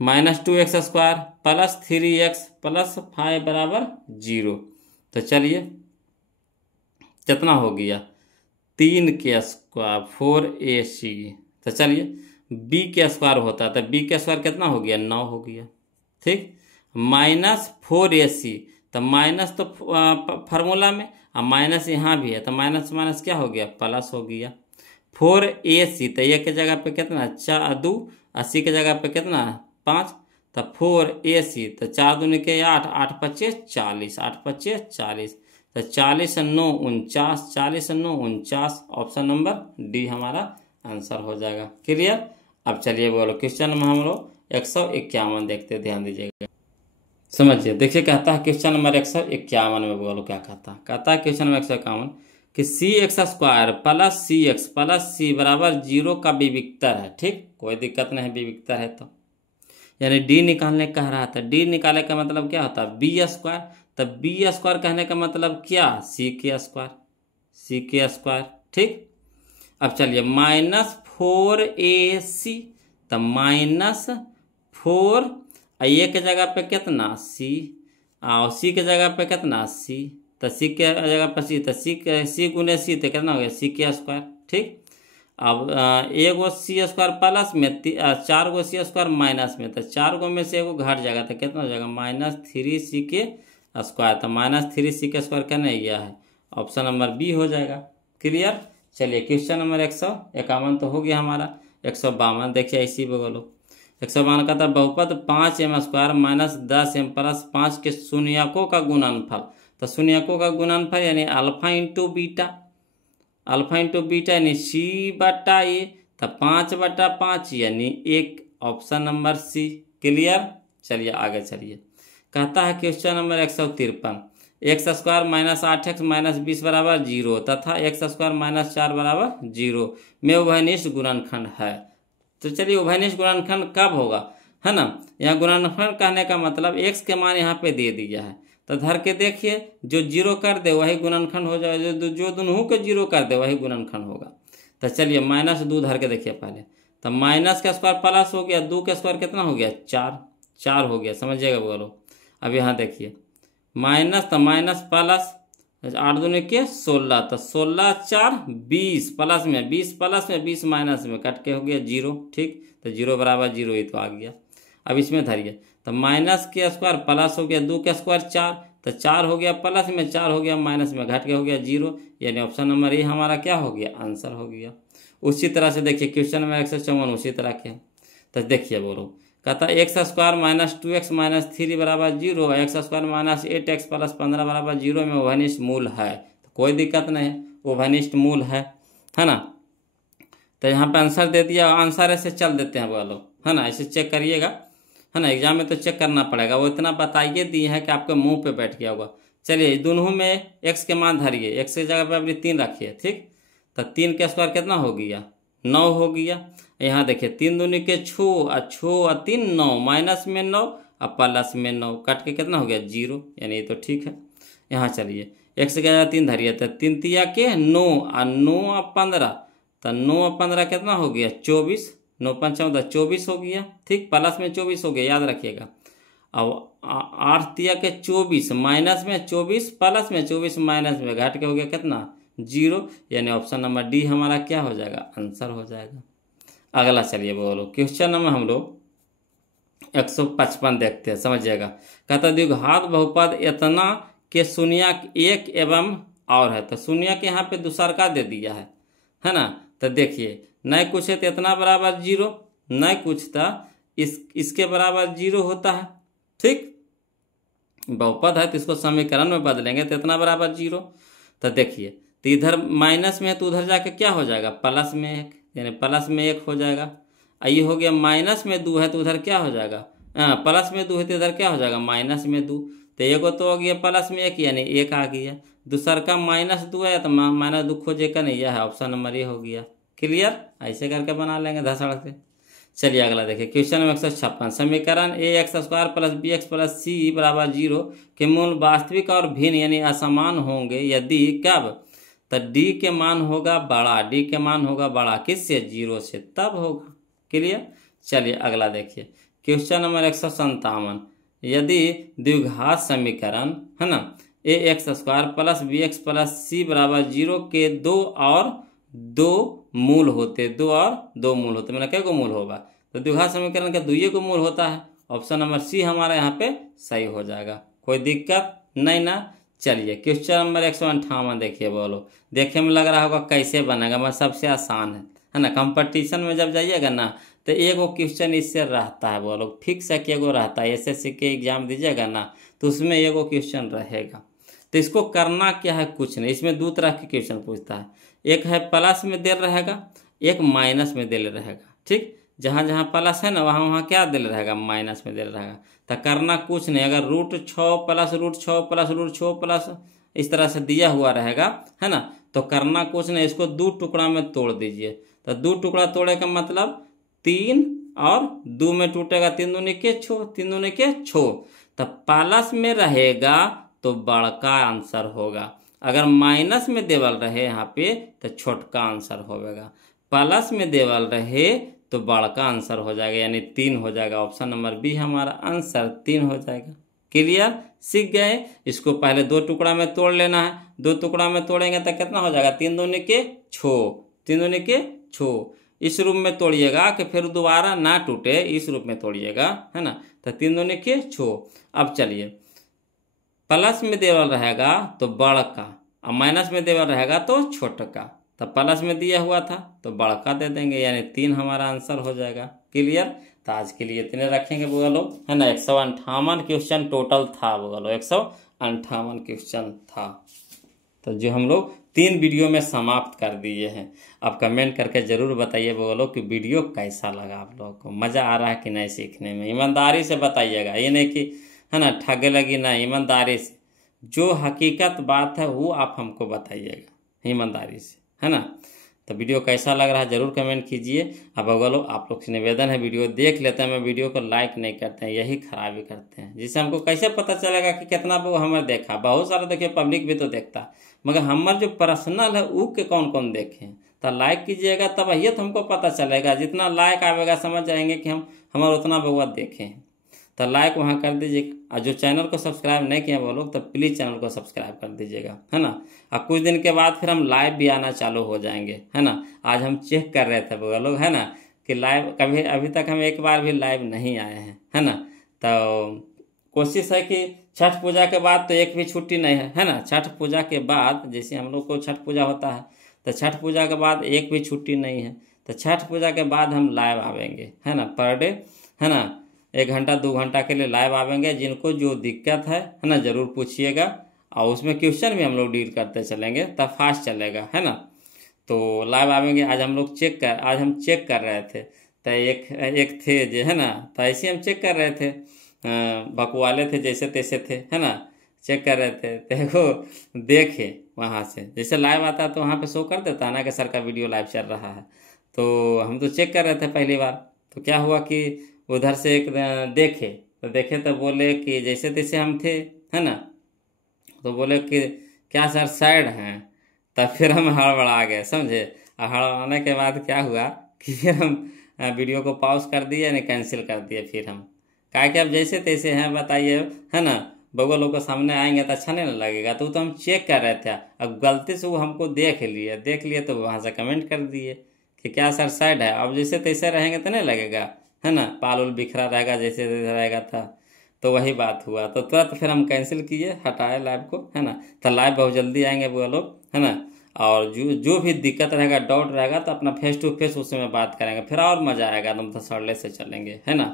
-2x square plus 3x plus 5 बराबर 0। तो चलिए कितना हो गया? 3 के स्क्वायर 4ac। तो चलिए b के स्क्वायर होता है, तो b के स्क्वायर कितना हो गया? 9 हो गया। ठीक, -4AC, तो माइनस तो फार्मूला में, अब माइनस यहाँ भी है, तो माइनस माइनस क्या हो गया, प्लस हो गया। 4AC, तो ये के जगह पे कितना, 4×2, 80 के जगह पे कितना, 5, तो 4AC, तो 4 दूनी के 8, 8 पच्चीस 40, 8 पच्चीस 40, तो 40 और 9 49, 40 और 9 49, ऑप्शन नंबर डी हमारा आंसर हो जाएगा। क्लियर। अब चलिए बोलो क्वेश्चन नंबर हम लोग 151 देखते, ध्यान दीजिएगा, समझिए। देखिए कहता है क्वेश्चन नंबर 151 में, बोलो क्या कहता है क्वेश्चन नंबर 151 कि CX² plus CX plus C बराबर 0 का विविक्तर है। ठीक, कोई दिक्कत नहीं, विविक्तर है तो यानी डी निकालने कह रहा था। डी निकालने का मतलब क्या होता है, B², तो B² कहने का मतलब क्या, C²। ठीक, अब चलिए -4AC, तो -4, ये के जगह पे कितना C, और C के जगह पे कितना C, तो C के जगह पे C, तो C गुने C, तो कितना हो गया C²। ठीक, अब एक गो C² प्लस में 4 गो C² माइनस में, तो 4 गो में से एगो घट जाएगा, तो कितना हो जाएगा -3C², तो -3C² क्या नहीं गया है, ऑप्शन नंबर बी हो जाएगा। क्लियर। चलिए क्वेश्चन नंबर 151 तो हो गया हमारा। 152 देखिए इसी पे बोलो। 152 का था बहुपद 5m² - 10m + 5 के शून्यकों का गुणनफल। तो शून्यकों का गुणनफल यानी अल्फा इंटू बीटा यानी C/A, तो 5/5 यानी 1, ऑप्शन नंबर सी। क्लियर। चलिए आगे चलिए, कहता है क्वेश्चन नंबर 153 x² - 8x - 20 = 0 तथा x² - 4 = 0 में उभयनिष्ठ गुणनखंड है। तो चलिए उभयनिष्ठ गुणनखंड कब होगा, है ना। यहाँ गुणनखंड कहने का मतलब x के मान यहाँ पे दे दिया है, तो धर के देखिए, जो 0 कर दे वही गुणनखंड हो जाए, जो दोनों को 0 कर दे वही गुणनखंड होगा। तो चलिए -2 धर के देखिए पहले, तो -² प्लस हो गया, 2 के स्क्वायर कितना हो गया 4 हो गया, समझिएगा बोलो। अब यहाँ देखिए माइनस, तो माइनस प्लस 8 दूनी के 16, तो 16 4 20 प्लस में 20 प्लस में 20 माइनस में कट के हो गया 0। ठीक, तो 0 = 0 ही तो आ गया। अब इसमें धरिए, तो माइनस के स्क्वायर प्लस हो गया, 2 के स्क्वायर 4, तो 4 हो गया प्लस में, 4 हो गया माइनस में, घट के हो गया 0, यानी ऑप्शन नंबर ए हमारा क्या हो गया, आंसर हो गया। उसी तरह से देखिए क्वेश्चन नंबर 154 उसी तरह के, तो देखिए बोलो, कहता है x² - 2x - 3 = 0, x² - 8x + 15 = 0 में उभयनिष्ठ मूल है। तो कोई दिक्कत नहीं, उभयनिष्ठ मूल है ना। तो यहाँ पे आंसर दे दिया, आंसर ऐसे चल देते हैं बोलो, है ना, ऐसे चेक करिएगा, है ना, एग्जाम में तो चेक करना पड़ेगा, वो इतना बताइए दिए हैं कि आपके मुंह पे बैठ गया होगा। चलिए दोनों में x के मान धरिए, x की जगह पे अपनी 3 रखिए। ठीक, तो 3 के स्क्वायर कितना हो गया 9 हो गया। यहाँ देखिए 3 दूनी के 6 और 3 9, माइनस में 9 और प्लस में 9, कट के कितना हो गया 0, यानी ये तो ठीक है। यहाँ चलिए x की जगह 3 धरिए, तो 3 तिया के 9 और 9 और 15, तो 9 और 15 कितना हो गया 24, 9 5 14 24 हो गया। ठीक, प्लस में 24 हो गया, याद रखिएगा। अब 8 तिया के 24, माइनस में 24 प्लस में 24 माइनस में, घट के हो गया कितना 0, यानी ऑप्शन नंबर डी हमारा क्या हो जाएगा, आंसर हो जाएगा। अगला चलिए बोलो क्वेश्चन नंबर हम लोग 155 देखते हैं, समझिएगा। कहता द्विघात बहुपद इतना के शून्यक 1 एवं और है, तो शून्यक यहाँ पे दूसरा का दे दिया है ना। तो देखिए नहीं कुछ है तो इतना बराबर 0, नहीं कुछ था इसके बराबर 0 होता है। ठीक, बहुपद है तो इसको समीकरण में बदलेंगे तो इतना बराबर 0। तो देखिए, तो इधर माइनस में है तो उधर जाके क्या हो जाएगा प्लस में 1, यानी प्लस में 1 हो जाएगा। ये हो गया माइनस में 2 है तो उधर क्या हो जाएगा, प्लस में 2 है तो इधर क्या हो जाएगा माइनस में 2, तो एगो तो हो गया प्लस में 1 यानी 1 आ गया। दूसरा का -2 है तो -2 खोजेगा नहीं, यह है ऑप्शन नंबर ए हो गया। क्लियर, ऐसे करके बना लेंगे धड़ाधड़ से। चलिए अगला देखिए क्वेश्चन नंबर 156 समीकरण ax² + bx + c = 0 के मूल वास्तविक और भिन्न यानी असमान होंगे यदि कब, तो d के मान होगा बड़ा, d के मान होगा बड़ा किससे 0 से, तब होगा। क्लियर। चलिए अगला देखिए क्वेश्चन नंबर 157 यदि द्विघात समीकरण है ना ax² + bx + c = 0 के 2 और 2 मूल होते, 2 और 2 मूल होते, मतलब क्या को मूल होगा, तो द्विघात समीकरण का 2 को मूल होता है ऑप्शन नंबर सी हमारा यहाँ पे सही हो जाएगा। कोई दिक्कत नहीं ना। चलिए क्वेश्चन नंबर 158 देखिए बोलो, देखने में लग रहा होगा कैसे बनेगा, मैं सबसे आसान है ना। कंपटीशन में जब जाइएगा ना तो एगो क्वेश्चन इससे रहता है बोलो, फिक्स है कि एगो रहता है। SSC के एग्जाम दीजिएगा ना तो उसमें एगो क्वेश्चन रहेगा। तो इसको करना क्या है, कुछ नहीं। इसमें दो तरह के क्वेश्चन पूछता है, एक है प्लस में दे रहेगा, एक माइनस में दे रहेगा। ठीक, जहाँ जहाँ प्लस है ना वहाँ वहाँ क्या दे रहेगा, माइनस में दे रहेगा। तो करना कुछ नहीं, अगर √6 प्लस √6 प्लस √6 प्लस इस तरह से दिया हुआ रहेगा है ना, तो करना कुछ नहीं, इसको 2 टुकड़ा में तोड़ दीजिए। तो 2 टुकड़ा तोड़े का मतलब 3 और 2 में टूटेगा, 3 दूनी के 6, 3 दूनी के 6। तो प्लस में रहेगा तो बड़का आंसर होगा, अगर माइनस में देवल रहे यहाँ पे तो छोटका आंसर होगा। प्लस में देवल रहे तो बड़का आंसर हो जाएगा, यानी 3 हो जाएगा। ऑप्शन नंबर बी हमारा आंसर 3 हो जाएगा। क्लियर, सीख गए। इसको पहले 2 टुकड़ा में तोड़ लेना है, 2 टुकड़ा में तोड़ेंगे तो कितना हो जाएगा, 3 दूनी के 6, 3 दूनी के 6। इस रूप में तोड़िएगा कि फिर दोबारा ना टूटे, इस रूप में तोड़िएगा है ना। तो 3 दूनी के 6। अब चलिए, प्लस में देवल रहेगा तो बड़का और माइनस में देवल रहेगा तो छोटका। तो प्लस में दिया हुआ था तो बड़का दे देंगे, यानी 3 हमारा आंसर हो जाएगा। क्लियर। तो आज के लिए इतने रखेंगे बुआ लोग है ना। 158 क्वेश्चन टोटल था बुआ लोग, 158 क्वेश्चन था। तो जो हम लोग 3 वीडियो में समाप्त कर दिए हैं। आप कमेंट करके ज़रूर बताइए बुआ लोग कि वीडियो कैसा लगा, आप लोगों को मज़ा आ रहा है कि नहीं सीखने में। ईमानदारी से बताइएगा, ये नहीं कि है ना ठगे लगी ना, ईमानदारी से जो हकीकत बात है वो आप हमको बताइएगा ईमानदारी से, है ना। तो वीडियो कैसा लग रहा है ज़रूर कमेंट कीजिए। अब अगर आप लोग से निवेदन है, वीडियो देख लेते हैं, मैं वीडियो को लाइक नहीं करते हैं, यही खराबी करते हैं। जिससे हमको कैसे पता चलेगा कि कितना वो हमें देखा। बहुत सारा देखिए पब्लिक भी तो देखता, मगर हमारे जो पर्सनल है वो के कौन कौन देखे। तो लाइक कीजिएगा, तब ये तो हमको पता चलेगा। जितना लाइक आवेगा समझ जाएंगे कि हम हमारा उतना बहुआ देखे हैं। तो लाइक वहाँ कर दीजिए, और जो चैनल को सब्सक्राइब नहीं किया वो लोग तो प्लीज़ चैनल को सब्सक्राइब कर दीजिएगा, है ना। और कुछ दिन के बाद फिर हम लाइव भी आना चालू हो जाएंगे, है ना। आज हम चेक कर रहे थे वो लोग, है ना, कि लाइव कभी अभी तक हम एक बार भी लाइव नहीं आए हैं, है ना। तो कोशिश है कि छठ पूजा के बाद तो एक भी छुट्टी नहीं है ना। छठ पूजा के बाद जैसे हम लोग को छठ पूजा होता है, तो छठ पूजा के बाद एक भी छुट्टी नहीं है। तो छठ पूजा के बाद हम लाइव आवेंगे, है ना, पर डे, है ना, 1 घंटा 2 घंटा के लिए लाइव आवेंगे। जिनको जो दिक्कत है ना ज़रूर पूछिएगा, और उसमें क्वेश्चन भी हम लोग डील करते चलेंगे, तब फास्ट चलेगा, है ना। तो लाइव आवेंगे। आज हम चेक कर रहे थे, तो एक थे जो है ना, तो ऐसे हम चेक कर रहे थे, बकवाले थे जैसे तैसे थे, है ना, चेक कर रहे थे। देखो देखे वहाँ से जैसे लाइव आता है तो वहाँ पे शो कर देता है ना कि सर का वीडियो लाइव चल रहा है। तो हम तो चेक कर रहे थे पहली बार। तो क्या हुआ कि उधर से एक देखे तो बोले कि जैसे तैसे हम थे, है ना। तो बोले कि क्या सर साइड हैं। तब फिर हम हड़बड़ा गए, समझे। और हड़बड़ाने के बाद क्या हुआ कि फिर हम वीडियो को पॉज कर दिए, नहीं कैंसिल कर दिए। फिर हम कहा कि अब जैसे तैसे हैं बताइए, है ना, बगल लोग के सामने आएंगे तो अच्छा नहीं ना लगेगा। तो हम चेक कर रहे थे, अब गलती से वो हमको देख लिए तो वहाँ से कमेंट कर दिए कि क्या सर साइड है। अब जैसे तैसे रहेंगे तो नहीं लगेगा, है ना, पाल उल बिखरा रहेगा जैसे रहेगा था। तो वही बात हुआ, तो तुरंत फिर हम कैंसिल किए, हटाए लाइव को, है ना। तो लाइव बहुत जल्दी आएंगे वो लोग, है ना। और जो भी दिक्कत रहेगा, डाउट रहेगा, तो अपना फेस टू फेस उसमें बात करेंगे, फिर और मज़ा आएगा, एकदम तसल्ली से चलेंगे, है ना।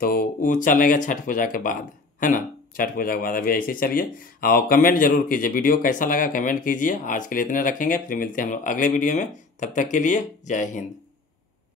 तो वो चलेगा छठ पूजा के बाद, है ना, छठ पूजा के बाद। अभी ऐसे चलिए, और कमेंट जरूर कीजिए, वीडियो कैसा लगा कमेंट कीजिए। आज के लिए इतने रखेंगे, फिर मिलते हैं हम लोग अगले वीडियो में। तब तक के लिए जय हिंद।